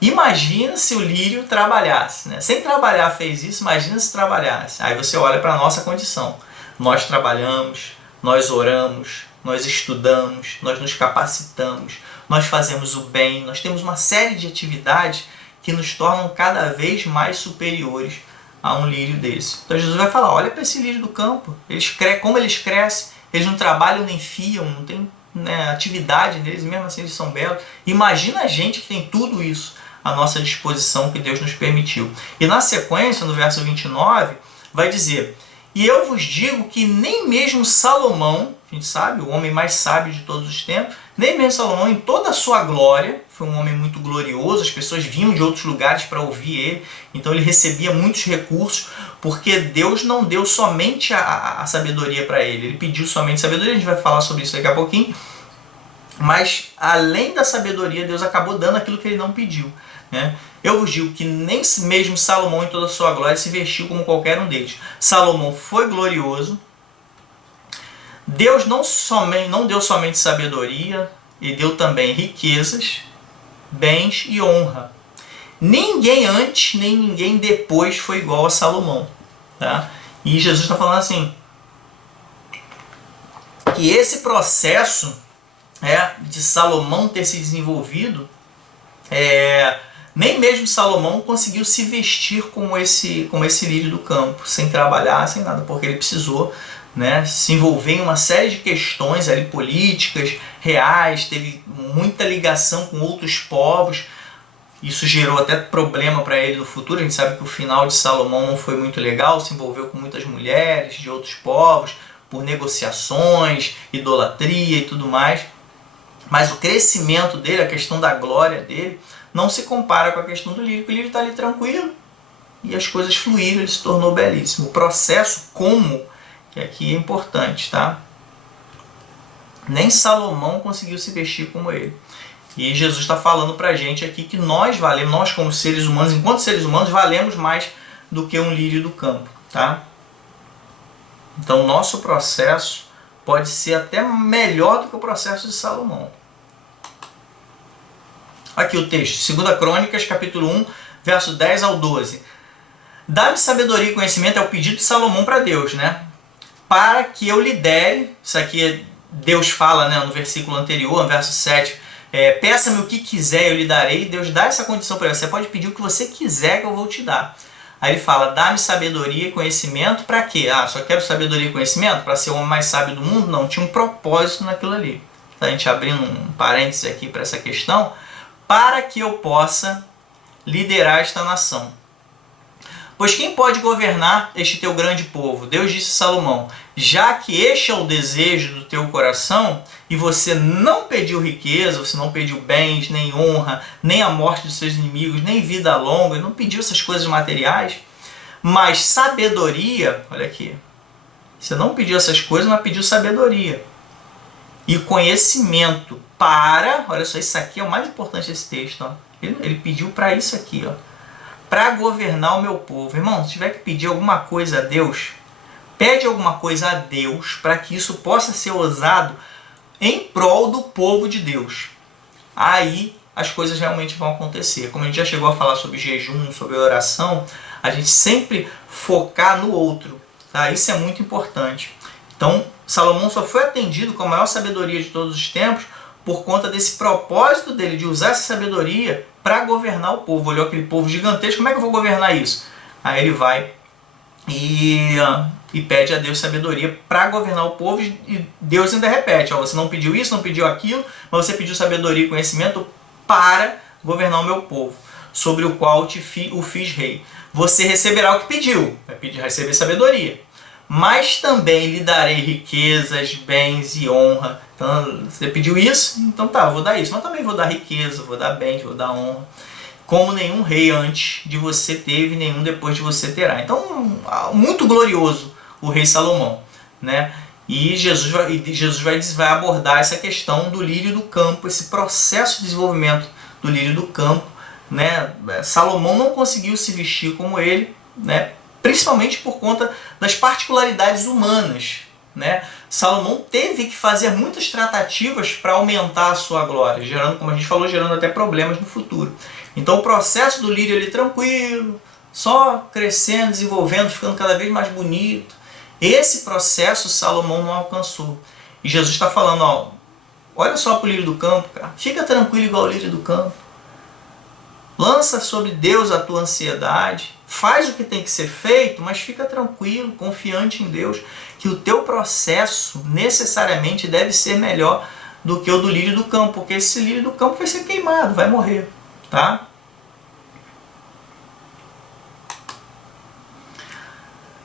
Imagina se o lírio trabalhasse, né? Sem trabalhar fez isso, imagina se trabalhasse. Aí você olha para a nossa condição. Nós trabalhamos, nós oramos, nós estudamos, nós nos capacitamos, nós fazemos o bem, nós temos uma série de atividades que nos tornam cada vez mais superiores a um lírio desse. Então Jesus vai falar, olha para esse lírio do campo, como eles crescem, eles não trabalham nem fiam, não tem atividade deles, mesmo assim eles são belos. Imagina a gente que tem tudo isso à nossa disposição que Deus nos permitiu. E na sequência, no verso 29, vai dizer, e eu vos digo que nem mesmo Salomão, a gente sabe, o homem mais sábio de todos os tempos, nem mesmo Salomão, em toda a sua glória, foi um homem muito glorioso, as pessoas vinham de outros lugares para ouvir ele, então ele recebia muitos recursos, porque Deus não deu somente a sabedoria para ele, ele pediu somente sabedoria, a gente vai falar sobre isso daqui a pouquinho, mas além da sabedoria, Deus acabou dando aquilo que ele não pediu. Eu vos digo que nem mesmo Salomão em toda a sua glória se vestiu como qualquer um deles. Salomão foi glorioso. Deus não deu somente sabedoria, ele deu também riquezas, bens e honra. Ninguém antes, nem ninguém depois foi igual a Salomão. Tá? E Jesus está falando assim, que esse processo de Salomão ter se desenvolvido, nem mesmo Salomão conseguiu se vestir como esse lírio do campo, sem trabalhar, sem nada, porque ele precisou se envolver em uma série de questões ali, políticas, reais, teve muita ligação com outros povos, isso gerou até problema para ele no futuro. A gente sabe que o final de Salomão não foi muito legal, se envolveu com muitas mulheres de outros povos, por negociações, idolatria e tudo mais, mas o crescimento dele, a questão da glória dele, não se compara com a questão do lírio, porque o lírio está ali tranquilo e as coisas fluíram, ele se tornou belíssimo. O processo que aqui é importante, tá? Nem Salomão conseguiu se vestir como ele. E Jesus está falando pra gente aqui que nós como seres humanos, enquanto seres humanos, valemos mais do que um lírio do campo, tá? Então o nosso processo pode ser até melhor do que o processo de Salomão. Aqui o texto, 2 Crônicas, capítulo 1, verso 10 ao 12. Dá-me sabedoria e conhecimento, é o pedido de Salomão para Deus, para que eu lhe dere, isso aqui Deus fala no versículo anterior, no verso 7, peça-me o que quiser, eu lhe darei. Deus dá essa condição para ele, você pode pedir o que você quiser que eu vou te dar. Aí ele fala, dá-me sabedoria e conhecimento para quê? Só quero sabedoria e conhecimento para ser o homem mais sábio do mundo? Não, tinha um propósito naquilo ali. Tá, a gente abrindo um parênteses aqui para essa questão, para que eu possa liderar esta nação. Pois quem pode governar este teu grande povo? Deus disse a Salomão, já que este é o desejo do teu coração, e você não pediu riqueza, você não pediu bens, nem honra, nem a morte dos seus inimigos, nem vida longa, não pediu essas coisas materiais, mas sabedoria, olha aqui, você não pediu essas coisas, mas pediu sabedoria e conhecimento para, olha só, isso aqui é o mais importante desse texto, ele pediu para isso aqui, para governar o meu povo. Irmão, se tiver que pedir alguma coisa a Deus, pede alguma coisa a Deus para que isso possa ser usado em prol do povo de Deus. Aí as coisas realmente vão acontecer. Como a gente já chegou a falar sobre jejum, sobre oração, a gente sempre focar no outro. Tá? Isso é muito importante. Então, Salomão só foi atendido com a maior sabedoria de todos os tempos por conta desse propósito dele de usar essa sabedoria para governar o povo. Olhou aquele povo gigantesco, como é que eu vou governar isso? Aí ele vai e pede a Deus sabedoria para governar o povo, e Deus ainda repete, ó, você não pediu isso, não pediu aquilo, mas você pediu sabedoria e conhecimento para governar o meu povo, sobre o qual o fiz rei. Você receberá o que pediu, vai receber sabedoria, mas também lhe darei riquezas, bens e honra. Então, você pediu isso, então tá, eu vou dar isso, mas também vou dar riqueza, vou dar bens, vou dar honra, como nenhum rei antes de você teve, nenhum depois de você terá. Então, muito glorioso o rei Salomão, né? E Jesus vai abordar essa questão do lírio do campo, esse processo de desenvolvimento do lírio do campo, né? Salomão não conseguiu se vestir como ele, né? Principalmente por conta das particularidades humanas, né? Salomão teve que fazer muitas tratativas para aumentar a sua glória, gerando, como a gente falou, gerando até problemas no futuro. Então o processo do lírio ali tranquilo, só crescendo, desenvolvendo, ficando cada vez mais bonito. Esse processo Salomão não alcançou. E Jesus está falando, ó, olha só para o lírio do campo, cara. Fica tranquilo igual o lírio do campo. Lança sobre Deus a tua ansiedade. Faz o que tem que ser feito, mas fica tranquilo, confiante em Deus, que o teu processo necessariamente deve ser melhor do que o do lírio do campo, porque esse lírio do campo vai ser queimado, vai morrer. Tá?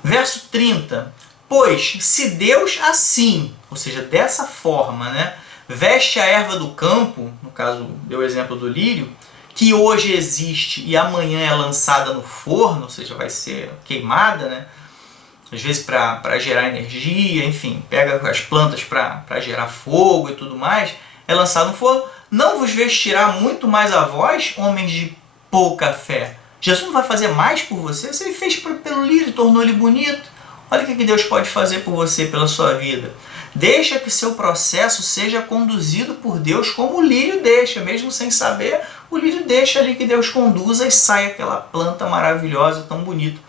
Verso 30. Pois se Deus assim, ou seja, dessa forma, né, veste a erva do campo, no caso deu o exemplo do lírio, que hoje existe e amanhã é lançada no forno, ou seja, vai ser queimada, né, às vezes para gerar energia, enfim, pega as plantas para gerar fogo e tudo mais, é lançado no forno, não vos vestirá muito mais a vós, homens de pouca fé? Jesus não vai fazer mais por você? Se ele fez pelo lírio, tornou ele bonito, olha o que Deus pode fazer por você, pela sua vida. Deixa que seu processo seja conduzido por Deus como o lírio deixa, mesmo sem saber, o lírio deixa ali que Deus conduza e sai aquela planta maravilhosa, tão bonita,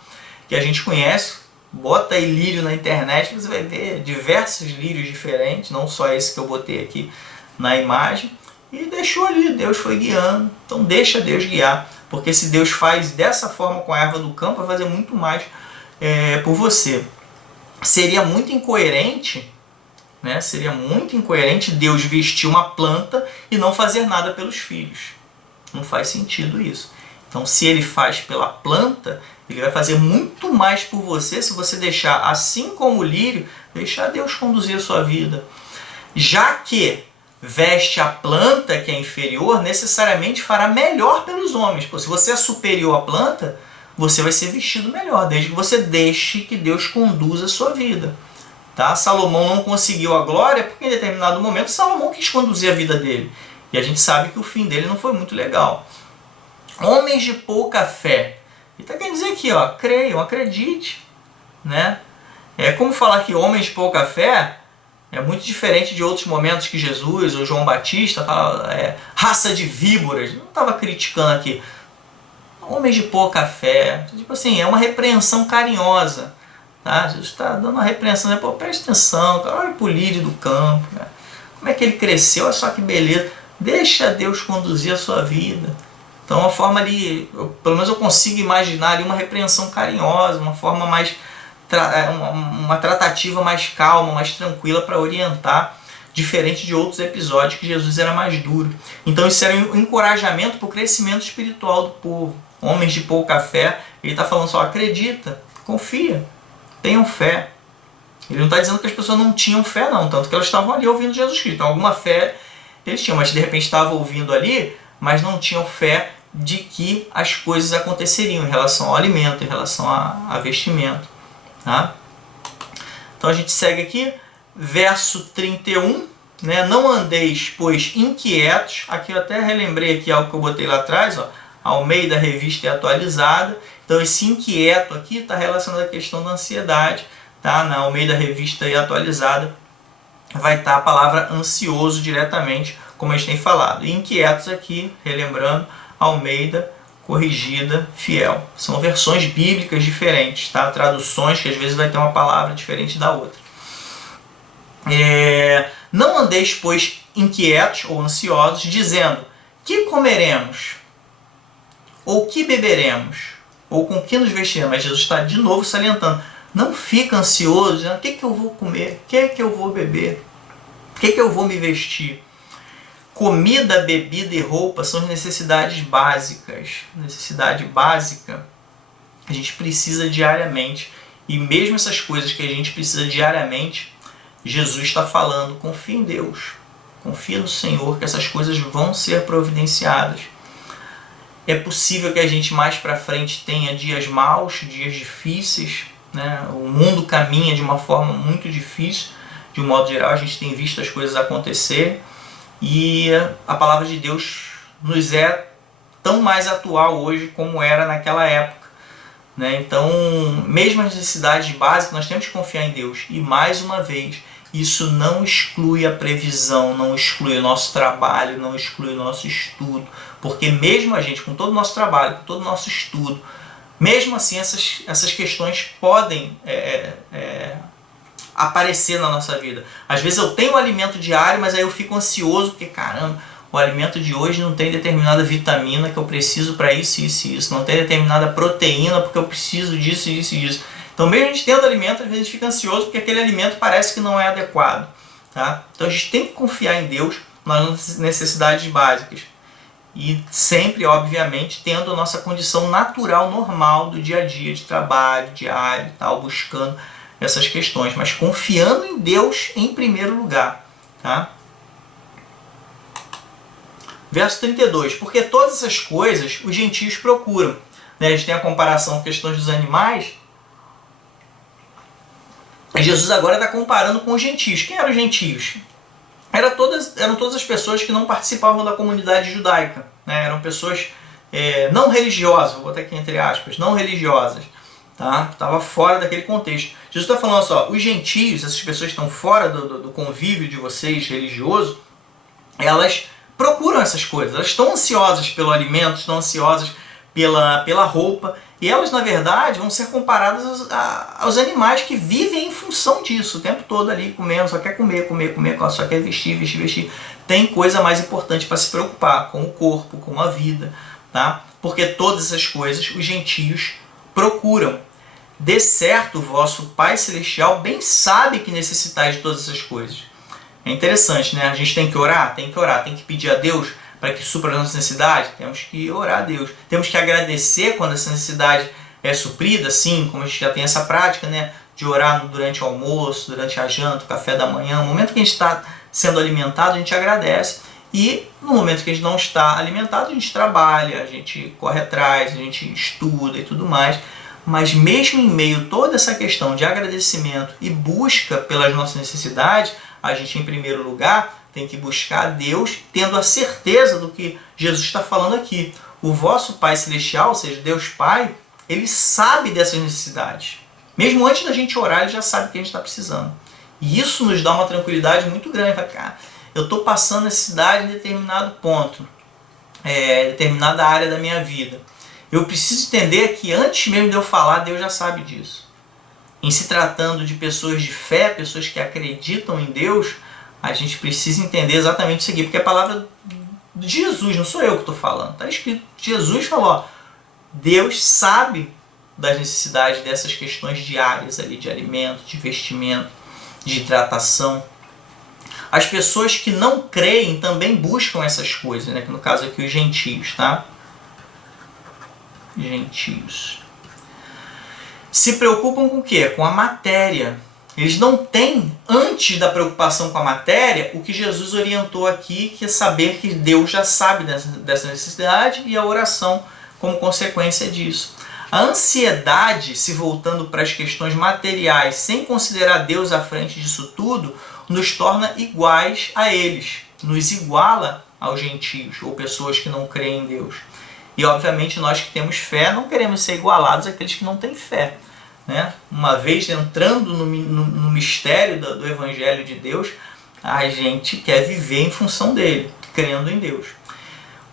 que a gente conhece. Bota aí lírio na internet, você vai ver diversos lírios diferentes, não só esse que eu botei aqui na imagem, e deixou ali, Deus foi guiando. Então deixa Deus guiar, porque se Deus faz dessa forma com a erva do campo, vai fazer muito mais por você. Seria muito incoerente, né? Seria muito incoerente Deus vestir uma planta e não fazer nada pelos filhos. Não faz sentido isso. Então, se ele faz pela planta, ele vai fazer muito mais por você se você deixar, assim como o lírio, deixar Deus conduzir a sua vida. Já que veste a planta, que é inferior, necessariamente fará melhor pelos homens. Pô, se você é superior à planta, você vai ser vestido melhor, desde que você deixe que Deus conduza a sua vida. Tá? Salomão não conseguiu a glória porque em determinado momento Salomão quis conduzir a vida dele. E a gente sabe que o fim dele não foi muito legal. Homens de pouca fé. Ele está querendo dizer aqui, ó, creiam, acredite. Né? É como falar que homens de pouca fé é muito diferente de outros momentos que Jesus ou João Batista fala, raça de víboras. Não estava criticando aqui. Homens de pouca fé. Tipo assim, é uma repreensão carinhosa. Tá? Jesus está dando uma repreensão. Né? Pô, preste atenção, cara, olha para o lírio do campo. Cara. Como é que ele cresceu? Olha só que beleza. Deixa Deus conduzir a sua vida. Então, uma forma ali, pelo menos eu consigo imaginar ali uma repreensão carinhosa, uma forma mais, uma tratativa mais calma, mais tranquila para orientar, diferente de outros episódios que Jesus era mais duro. Então, isso era um encorajamento para o crescimento espiritual do povo. Homens de pouca fé, ele está falando só, acredita, confia, tenham fé. Ele não está dizendo que as pessoas não tinham fé, não, tanto que elas estavam ali ouvindo Jesus Cristo. Então, alguma fé eles tinham, mas de repente estavam ouvindo ali, mas não tinham fé de que as coisas aconteceriam em relação ao alimento, em relação a vestimento. Tá? Então a gente segue aqui, verso 31, né? Não andeis, pois, inquietos. Aqui eu até relembrei aqui algo que eu botei lá atrás, ó, Almeida Revista e Atualizada. Então esse inquieto aqui está relacionado à questão da ansiedade, tá? Na Almeida Revista e Atualizada vai estar a palavra ansioso diretamente, como a gente tem falado. E inquietos aqui, relembrando, Almeida, corrigida, fiel. São versões bíblicas diferentes, tá? Traduções que às vezes vai ter uma palavra diferente da outra. Não andeis, pois, inquietos ou ansiosos, dizendo: que comeremos? Ou que beberemos? Ou com que nos vestiremos? Mas Jesus está de novo salientando: não fica ansioso, dizendo: o que eu vou comer? O que eu vou beber? O que eu vou me vestir? Comida, bebida e roupa são necessidades básicas. Necessidade básica a gente precisa diariamente. E mesmo essas coisas que a gente precisa diariamente, Jesus está falando: confia em Deus. Confia no Senhor que essas coisas vão ser providenciadas. É possível que a gente mais para frente tenha dias maus, dias difíceis, né? O mundo caminha de uma forma muito difícil. De um modo geral, a gente tem visto as coisas acontecerem. E a palavra de Deus nos é tão mais atual hoje como era naquela época, né? Então, mesmo as necessidades básicas, nós temos que confiar em Deus. E mais uma vez, isso não exclui a previsão, não exclui o nosso trabalho, não exclui o nosso estudo. Porque mesmo a gente, com todo o nosso trabalho, com todo o nosso estudo, mesmo assim essas questões podem aparecer na nossa vida. Às vezes eu tenho um alimento diário, mas aí eu fico ansioso, porque caramba, o alimento de hoje não tem determinada vitamina que eu preciso para isso, isso e isso. Não tem determinada proteína porque eu preciso disso, disso e disso. Então mesmo a gente tendo alimento, às vezes a gente fica ansioso porque aquele alimento parece que não é adequado. Tá? Então a gente tem que confiar em Deus nas necessidades básicas. E sempre, obviamente, tendo a nossa condição natural, normal do dia a dia, de trabalho, diário, tal, buscando essas questões, mas confiando em Deus em primeiro lugar. Tá? Verso 32. Porque todas essas coisas os gentios procuram. Né? A gente tem a comparação com questões dos animais. E Jesus agora está comparando com os gentios. Quem eram os gentios? Eram todas as pessoas que não participavam da comunidade judaica. Né? Eram pessoas não religiosas, vou botar aqui entre aspas, não religiosas. Tá? Estava fora daquele contexto. Jesus está falando só, os gentios, essas pessoas que estão fora do convívio de vocês religioso, elas procuram essas coisas, elas estão ansiosas pelo alimento, estão ansiosas pela roupa, e elas na verdade vão ser comparadas aos animais que vivem em função disso, o tempo todo ali comendo, só quer comer, só quer vestir. Tem coisa mais importante para se preocupar, com o corpo, com a vida, tá? Porque todas essas coisas os gentios procuram. De certo, o vosso Pai Celestial bem sabe que necessitais de todas essas coisas. É interessante, né? A gente tem que orar, tem que pedir a Deus para que supra a nossa necessidade. Temos que orar a Deus. Temos que agradecer quando essa necessidade é suprida, sim, como a gente já tem essa prática, né? De orar durante o almoço, durante a janta, o café da manhã. No momento que a gente está sendo alimentado, a gente agradece. E no momento que a gente não está alimentado, a gente trabalha, a gente corre atrás, a gente estuda e tudo mais. Mas mesmo em meio a toda essa questão de agradecimento e busca pelas nossas necessidades, a gente em primeiro lugar tem que buscar a Deus tendo a certeza do que Jesus está falando aqui. O vosso Pai Celestial, ou seja, Deus Pai, Ele sabe dessas necessidades. Mesmo antes da gente orar, Ele já sabe o que a gente está precisando. E isso nos dá uma tranquilidade muito grande. Cara, eu estou passando necessidade em determinado ponto, determinada área da minha vida. Eu preciso entender que antes mesmo de eu falar, Deus já sabe disso. Em se tratando de pessoas de fé, pessoas que acreditam em Deus, a gente precisa entender exatamente isso aqui, porque é a palavra de Jesus, não sou eu que estou falando. Está escrito, Jesus falou, ó, Deus sabe das necessidades dessas questões diárias ali, de alimento, de vestimento, de hidratação. As pessoas que não creem também buscam essas coisas, né? Que no caso aqui os gentios, tá? Gentios. Se preocupam com o quê? Com a matéria. Eles não têm, antes da preocupação com a matéria, o que Jesus orientou aqui, que é saber que Deus já sabe dessa necessidade e a oração como consequência disso. A ansiedade, se voltando para as questões materiais, sem considerar Deus à frente disso tudo, nos torna iguais a eles, nos iguala aos gentios ou pessoas que não creem em Deus. E obviamente nós que temos fé não queremos ser igualados àqueles que não têm fé. Né? Uma vez entrando no mistério do Evangelho de Deus, a gente quer viver em função dele, crendo em Deus.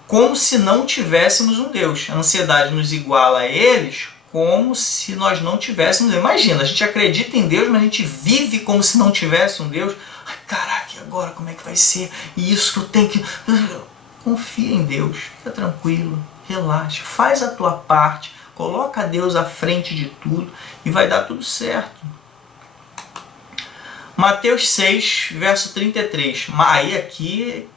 Como se não tivéssemos um Deus. A ansiedade nos iguala a eles como se nós não tivéssemos Deus. Imagina, a gente acredita em Deus, mas a gente vive como se não tivesse um Deus. Ai, caraca, e agora como é que vai ser? E isso que eu tenho que... Confia em Deus, fica tranquilo, relaxa, faz a tua parte, coloca Deus à frente de tudo e vai dar tudo certo. Mateus 6, verso 33. Aí aqui,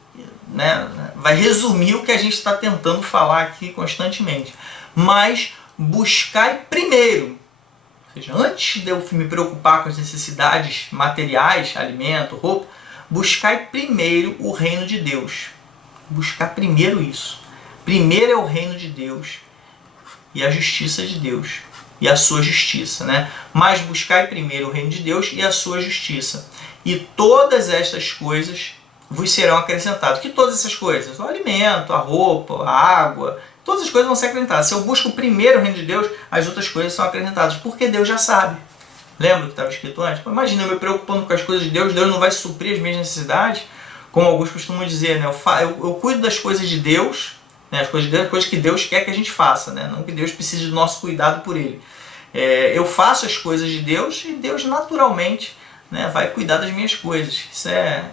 né, vai resumir o que a gente está tentando falar aqui constantemente. Mas buscai primeiro, ou seja, antes de eu me preocupar com as necessidades materiais, alimento, roupa, buscai primeiro o reino de Deus. Buscar primeiro isso. Primeiro é o reino de Deus e a justiça de Deus. E a sua justiça, né? Mas buscai primeiro o reino de Deus e a sua justiça. E todas estas coisas vos serão acrescentadas. Que todas essas coisas? O alimento, a roupa, a água, todas as coisas vão ser acrescentadas. Se eu busco primeiro o reino de Deus, as outras coisas são acrescentadas. Porque Deus já sabe. Lembra o que estava escrito antes? Imagina eu me preocupando com as coisas de Deus, Deus não vai suprir as minhas necessidades. Como alguns costumam dizer, né? Eu cuido das coisas de Deus, né? As coisas de Deus, as coisas que Deus quer que a gente faça, né? Não que Deus precise do nosso cuidado por Ele. Eu faço as coisas de Deus e Deus naturalmente, né, vai cuidar das minhas coisas. Isso é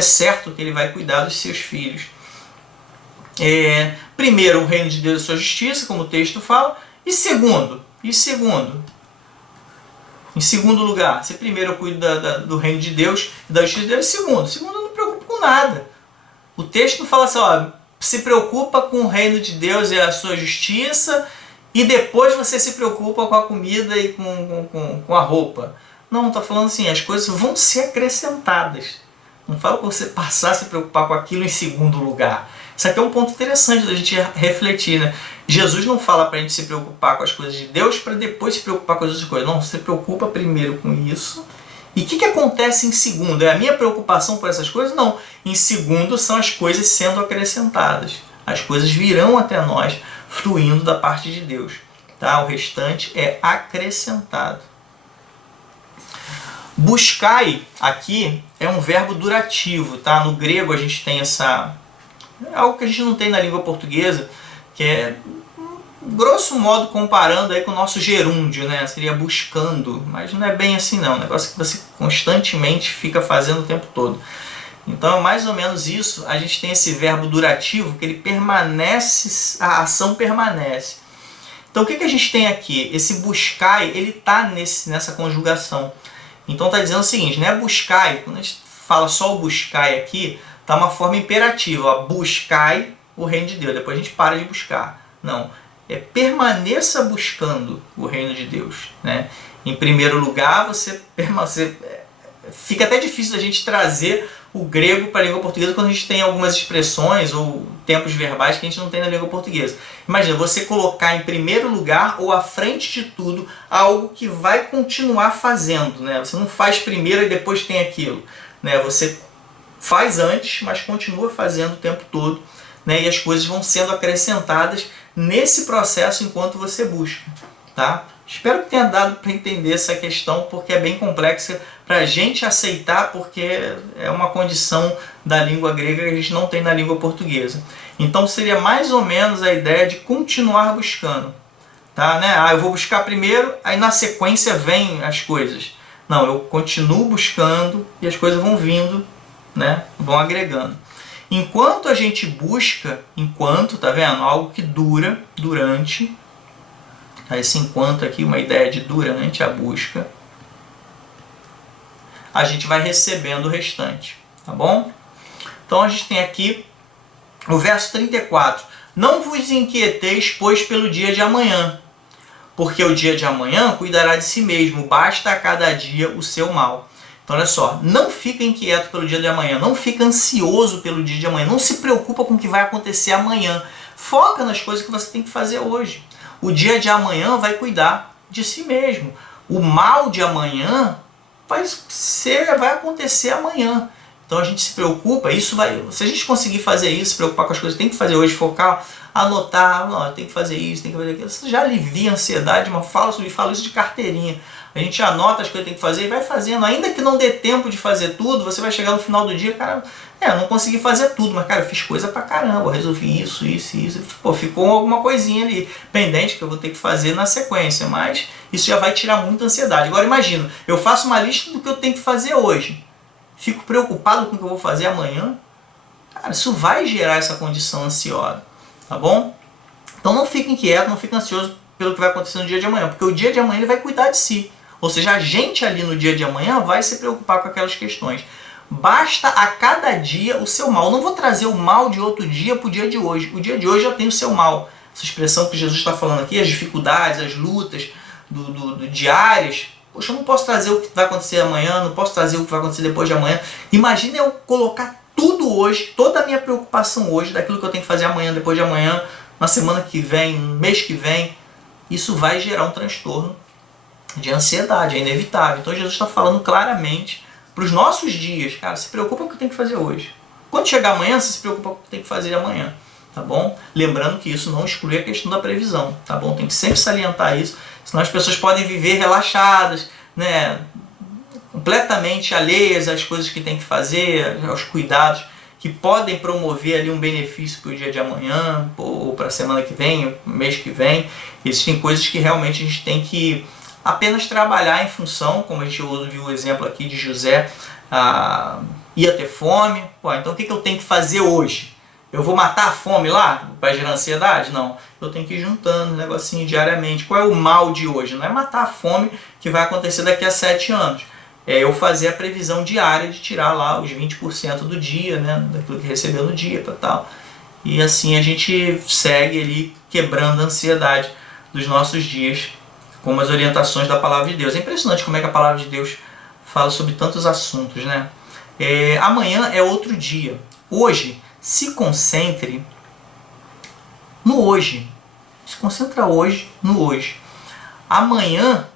certo que Ele vai cuidar dos seus filhos. Primeiro, o reino de Deus e a sua justiça, como o texto fala. E segundo, em segundo lugar, se primeiro eu cuido do reino de Deus e da justiça de Deus, segundo eu não me preocupo com nada. O texto não fala assim, ó, se preocupa com o reino de Deus e a sua justiça e depois você se preocupa com a comida e com a roupa. Não, está falando assim, as coisas vão ser acrescentadas. Não fala para você passar a se preocupar com aquilo em segundo lugar. Isso aqui é um ponto interessante da gente refletir, né? Jesus não fala para a gente se preocupar com as coisas de Deus para depois se preocupar com as outras coisas. Não, você se preocupa primeiro com isso. E o que acontece em segundo? É a minha preocupação por essas coisas? Não. Em segundo são as coisas sendo acrescentadas. As coisas virão até nós fluindo da parte de Deus. Tá? O restante é acrescentado. Buscai aqui é um verbo durativo. Tá? No grego a gente tem algo que a gente não tem na língua portuguesa, que é, grosso modo, comparando aí com o nosso gerúndio, né? Seria buscando, mas não é bem assim não, é um negócio que você constantemente fica fazendo o tempo todo. Então, mais ou menos isso, a gente tem esse verbo durativo, que ele permanece, a ação permanece. Então, o que a gente tem aqui? Esse buscai, ele está nessa conjugação. Então, está dizendo o seguinte, não é buscai, quando a gente fala só o buscai aqui, está uma forma imperativa, ó, buscai o reino de Deus, depois a gente para de buscar. Não, permaneça buscando o reino de Deus. Né? Em primeiro lugar, fica até difícil da gente trazer o grego para a língua portuguesa quando a gente tem algumas expressões ou tempos verbais que a gente não tem na língua portuguesa. Imagina, você colocar em primeiro lugar ou à frente de tudo algo que vai continuar fazendo. Né? Você não faz primeiro e depois tem aquilo. Né? Você faz antes, mas continua fazendo o tempo todo. Né? E as coisas vão sendo acrescentadas nesse processo enquanto você busca. Tá? Espero que tenha dado para entender essa questão, porque é bem complexa para a gente aceitar, porque é uma condição da língua grega que a gente não tem na língua portuguesa. Então seria mais ou menos a ideia de continuar buscando. Tá? Né? Eu vou buscar primeiro, aí na sequência vem as coisas. Não, eu continuo buscando e as coisas vão vindo, né? Vão agregando. Enquanto a gente busca, tá vendo? Algo que dura, durante. Esse enquanto aqui, uma ideia de durante a busca. A gente vai recebendo o restante, tá bom? Então a gente tem aqui o verso 34. Não vos inquieteis, pois, pelo dia de amanhã, porque o dia de amanhã cuidará de si mesmo, basta a cada dia o seu mal. Então olha só, não fica inquieto pelo dia de amanhã, não fica ansioso pelo dia de amanhã, não se preocupa com o que vai acontecer amanhã. Foca nas coisas que você tem que fazer hoje. O dia de amanhã vai cuidar de si mesmo. O mal de amanhã vai acontecer amanhã. Então a gente se preocupa, se a gente conseguir fazer isso, se preocupar com as coisas que tem que fazer hoje, focar, anotar, tem que fazer isso, tem que fazer aquilo, isso já alivia a ansiedade, mas falo isso de carteirinha. a gente anota as coisas que tem que fazer e vai fazendo. Ainda que não dê tempo de fazer tudo, você vai chegar no final do dia, cara, eu não consegui fazer tudo, mas cara, eu fiz coisa pra caramba, eu resolvi isso, pô, ficou alguma coisinha ali pendente que eu vou ter que fazer na sequência, mas isso já vai tirar muita ansiedade. Agora imagina, eu faço uma lista do que eu tenho que fazer hoje, fico preocupado com o que eu vou fazer amanhã, cara, isso vai gerar essa condição ansiosa, tá bom? Então não fique inquieto, não fique ansioso pelo que vai acontecer no dia de amanhã, porque o dia de amanhã ele vai cuidar de si. Ou seja, a gente ali no dia de amanhã vai se preocupar com aquelas questões. Basta a cada dia o seu mal. Eu não vou trazer o mal de outro dia para o dia de hoje. O dia de hoje já tem o seu mal. Essa expressão que Jesus está falando aqui, as dificuldades, as lutas do diárias. Poxa, eu não posso trazer o que vai acontecer amanhã, não posso trazer o que vai acontecer depois de amanhã. Imagina eu colocar tudo hoje, toda a minha preocupação hoje, daquilo que eu tenho que fazer amanhã, depois de amanhã, na semana que vem, no mês que vem. Isso vai gerar um transtorno de ansiedade, é inevitável. Então Jesus está falando claramente para os nossos dias, cara, se preocupa com o que tem que fazer hoje. Quando chegar amanhã, você se preocupa com o que tem que fazer amanhã, tá bom? Lembrando que isso não exclui a questão da previsão, tá bom? Tem que sempre salientar isso, senão as pessoas podem viver relaxadas, né, completamente alheias às coisas que tem que fazer, aos cuidados que podem promover ali um benefício para o dia de amanhã, ou para a semana que vem, mês que vem. Existem coisas que realmente a gente tem que apenas trabalhar em função, como a gente viu o exemplo aqui de José, ia ter fome. Pô, então o que eu tenho que fazer hoje? Eu vou matar a fome lá para gerar ansiedade? Não. Eu tenho que ir juntando um negocinho diariamente. Qual é o mal de hoje? Não é matar a fome que vai acontecer daqui a 7 anos. É eu fazer a previsão diária de tirar lá os 20% do dia, né, daquilo que recebeu no dia, tal. E assim a gente segue ali quebrando a ansiedade dos nossos dias, com as orientações da Palavra de Deus. É impressionante como é que a Palavra de Deus fala sobre tantos assuntos, né? Amanhã é outro dia. Hoje, se concentre no hoje. Se concentra hoje no hoje. Amanhã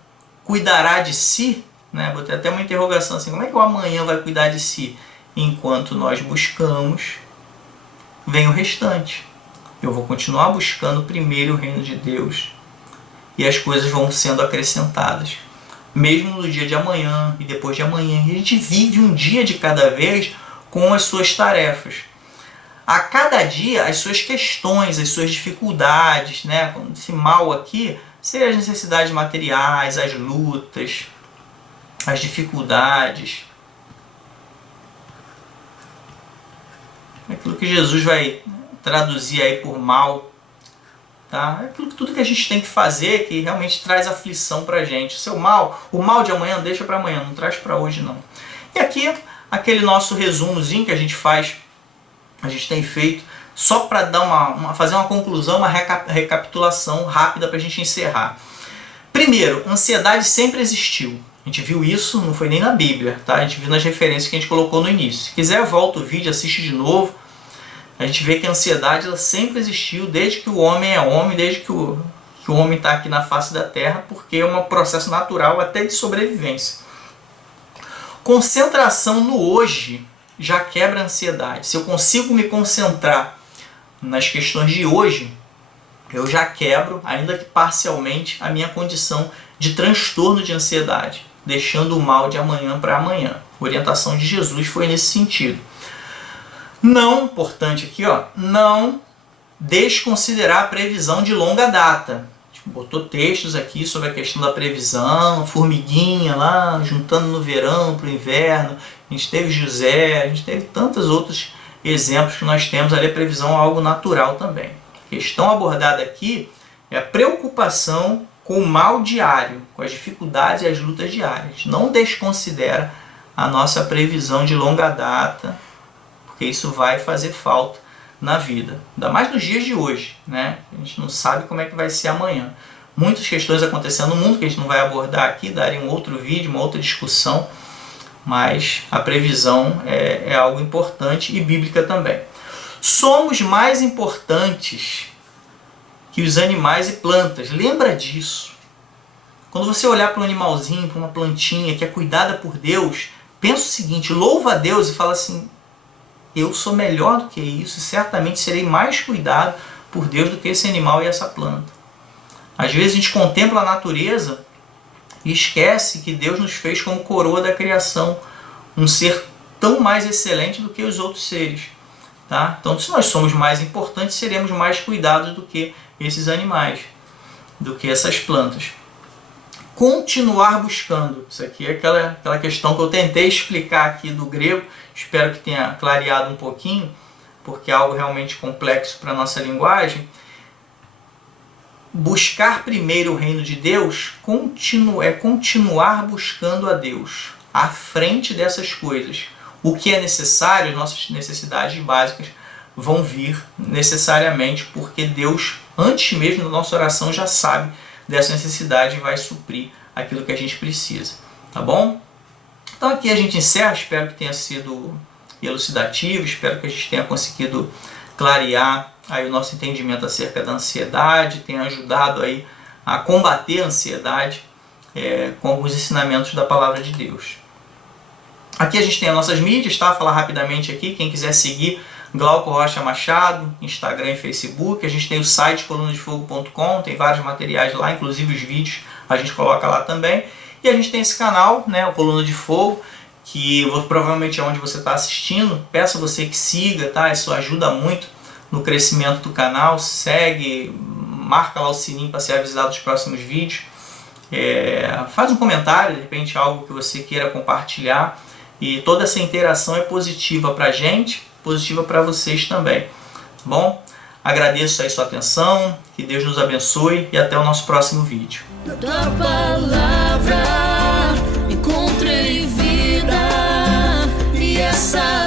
cuidará de si, né? Botei até uma interrogação assim, como é que o amanhã vai cuidar de si? Enquanto nós buscamos, vem o restante. Eu vou continuar buscando primeiro o reino de Deus e as coisas vão sendo acrescentadas. Mesmo no dia de amanhã e depois de amanhã. E a gente vive um dia de cada vez com as suas tarefas. A cada dia as suas questões, as suas dificuldades, né? Esse mal aqui, seja as necessidades materiais, as lutas, as dificuldades, aquilo que Jesus vai traduzir aí por mal, tá? É tudo que a gente tem que fazer que realmente traz aflição pra gente. O mal de amanhã deixa para amanhã, não traz para hoje não. E aqui, aquele nosso resumozinho que a gente faz, a gente tem feito só para dar fazer uma conclusão, uma recapitulação rápida para a gente encerrar. Primeiro, ansiedade sempre existiu. A gente viu isso, não foi nem na Bíblia, tá? A gente viu nas referências que a gente colocou no início. Se quiser, volta o vídeo, assiste de novo. A gente vê que a ansiedade ela sempre existiu, desde que o homem é homem, desde que o homem está aqui na face da Terra, porque é um processo natural até de sobrevivência. Concentração no hoje já quebra a ansiedade. Se eu consigo me concentrar nas questões de hoje, eu já quebro, ainda que parcialmente, a minha condição de transtorno de ansiedade, deixando o mal de amanhã para amanhã. A orientação de Jesus foi nesse sentido. Não, importante aqui, ó, não desconsiderar a previsão de longa data. A gente botou textos aqui sobre a questão da previsão, formiguinha lá, juntando no verão para o inverno. A gente teve José, a gente teve tantos outros exemplos que nós temos ali. A previsão é algo natural também. A questão abordada aqui é a preocupação com o mal diário, com as dificuldades e as lutas diárias. Não desconsidera a nossa previsão de longa data, porque isso vai fazer falta na vida. Ainda mais nos dias de hoje, né? A gente não sabe como é que vai ser amanhã. Muitas questões acontecendo no mundo que a gente não vai abordar aqui, daria um outro vídeo, uma outra discussão, mas a previsão é algo importante e bíblica também. Somos mais importantes que os animais e plantas. Lembra disso. Quando você olhar para um animalzinho, para uma plantinha que é cuidada por Deus, pensa o seguinte, louva a Deus e fala assim, eu sou melhor do que isso e certamente serei mais cuidado por Deus do que esse animal e essa planta. Às vezes a gente contempla a natureza E esquece que Deus nos fez como coroa da criação, um ser tão mais excelente do que os outros seres. Tá? Então, se nós somos mais importantes, seremos mais cuidados do que esses animais, do que essas plantas. Continuar buscando. Isso aqui é aquela questão que eu tentei explicar aqui do grego. Espero que tenha clareado um pouquinho, porque é algo realmente complexo para a nossa linguagem. Buscar primeiro o reino de Deus é continuar buscando a Deus à frente dessas coisas. O que é necessário, as nossas necessidades básicas vão vir necessariamente, porque Deus, antes mesmo da nossa oração, já sabe dessa necessidade e vai suprir aquilo que a gente precisa. Tá bom? Então aqui a gente encerra, espero que tenha sido elucidativo, espero que a gente tenha conseguido clarear aí o nosso entendimento acerca da ansiedade, tenha ajudado aí a combater a ansiedade com alguns ensinamentos da Palavra de Deus. Aqui a gente tem as nossas mídias, tá? Vou falar rapidamente aqui, quem quiser seguir Glauco Rocha Machado, Instagram e Facebook. A gente tem o site colunadefogo.com, tem vários materiais lá, inclusive os vídeos a gente coloca lá também. E a gente tem esse canal, né, o Coluna de Fogo, que provavelmente é onde você está assistindo. Peço a você que siga, tá? Isso ajuda muito no crescimento do canal. Segue, marca lá o sininho para ser avisado dos próximos vídeos. Faz um comentário, de repente algo que você queira compartilhar. E toda essa interação é positiva para a gente, positiva para vocês também. Tá bom? Agradeço aí sua atenção, que Deus nos abençoe e até o nosso próximo vídeo. Na tua palavra encontrei vida e essa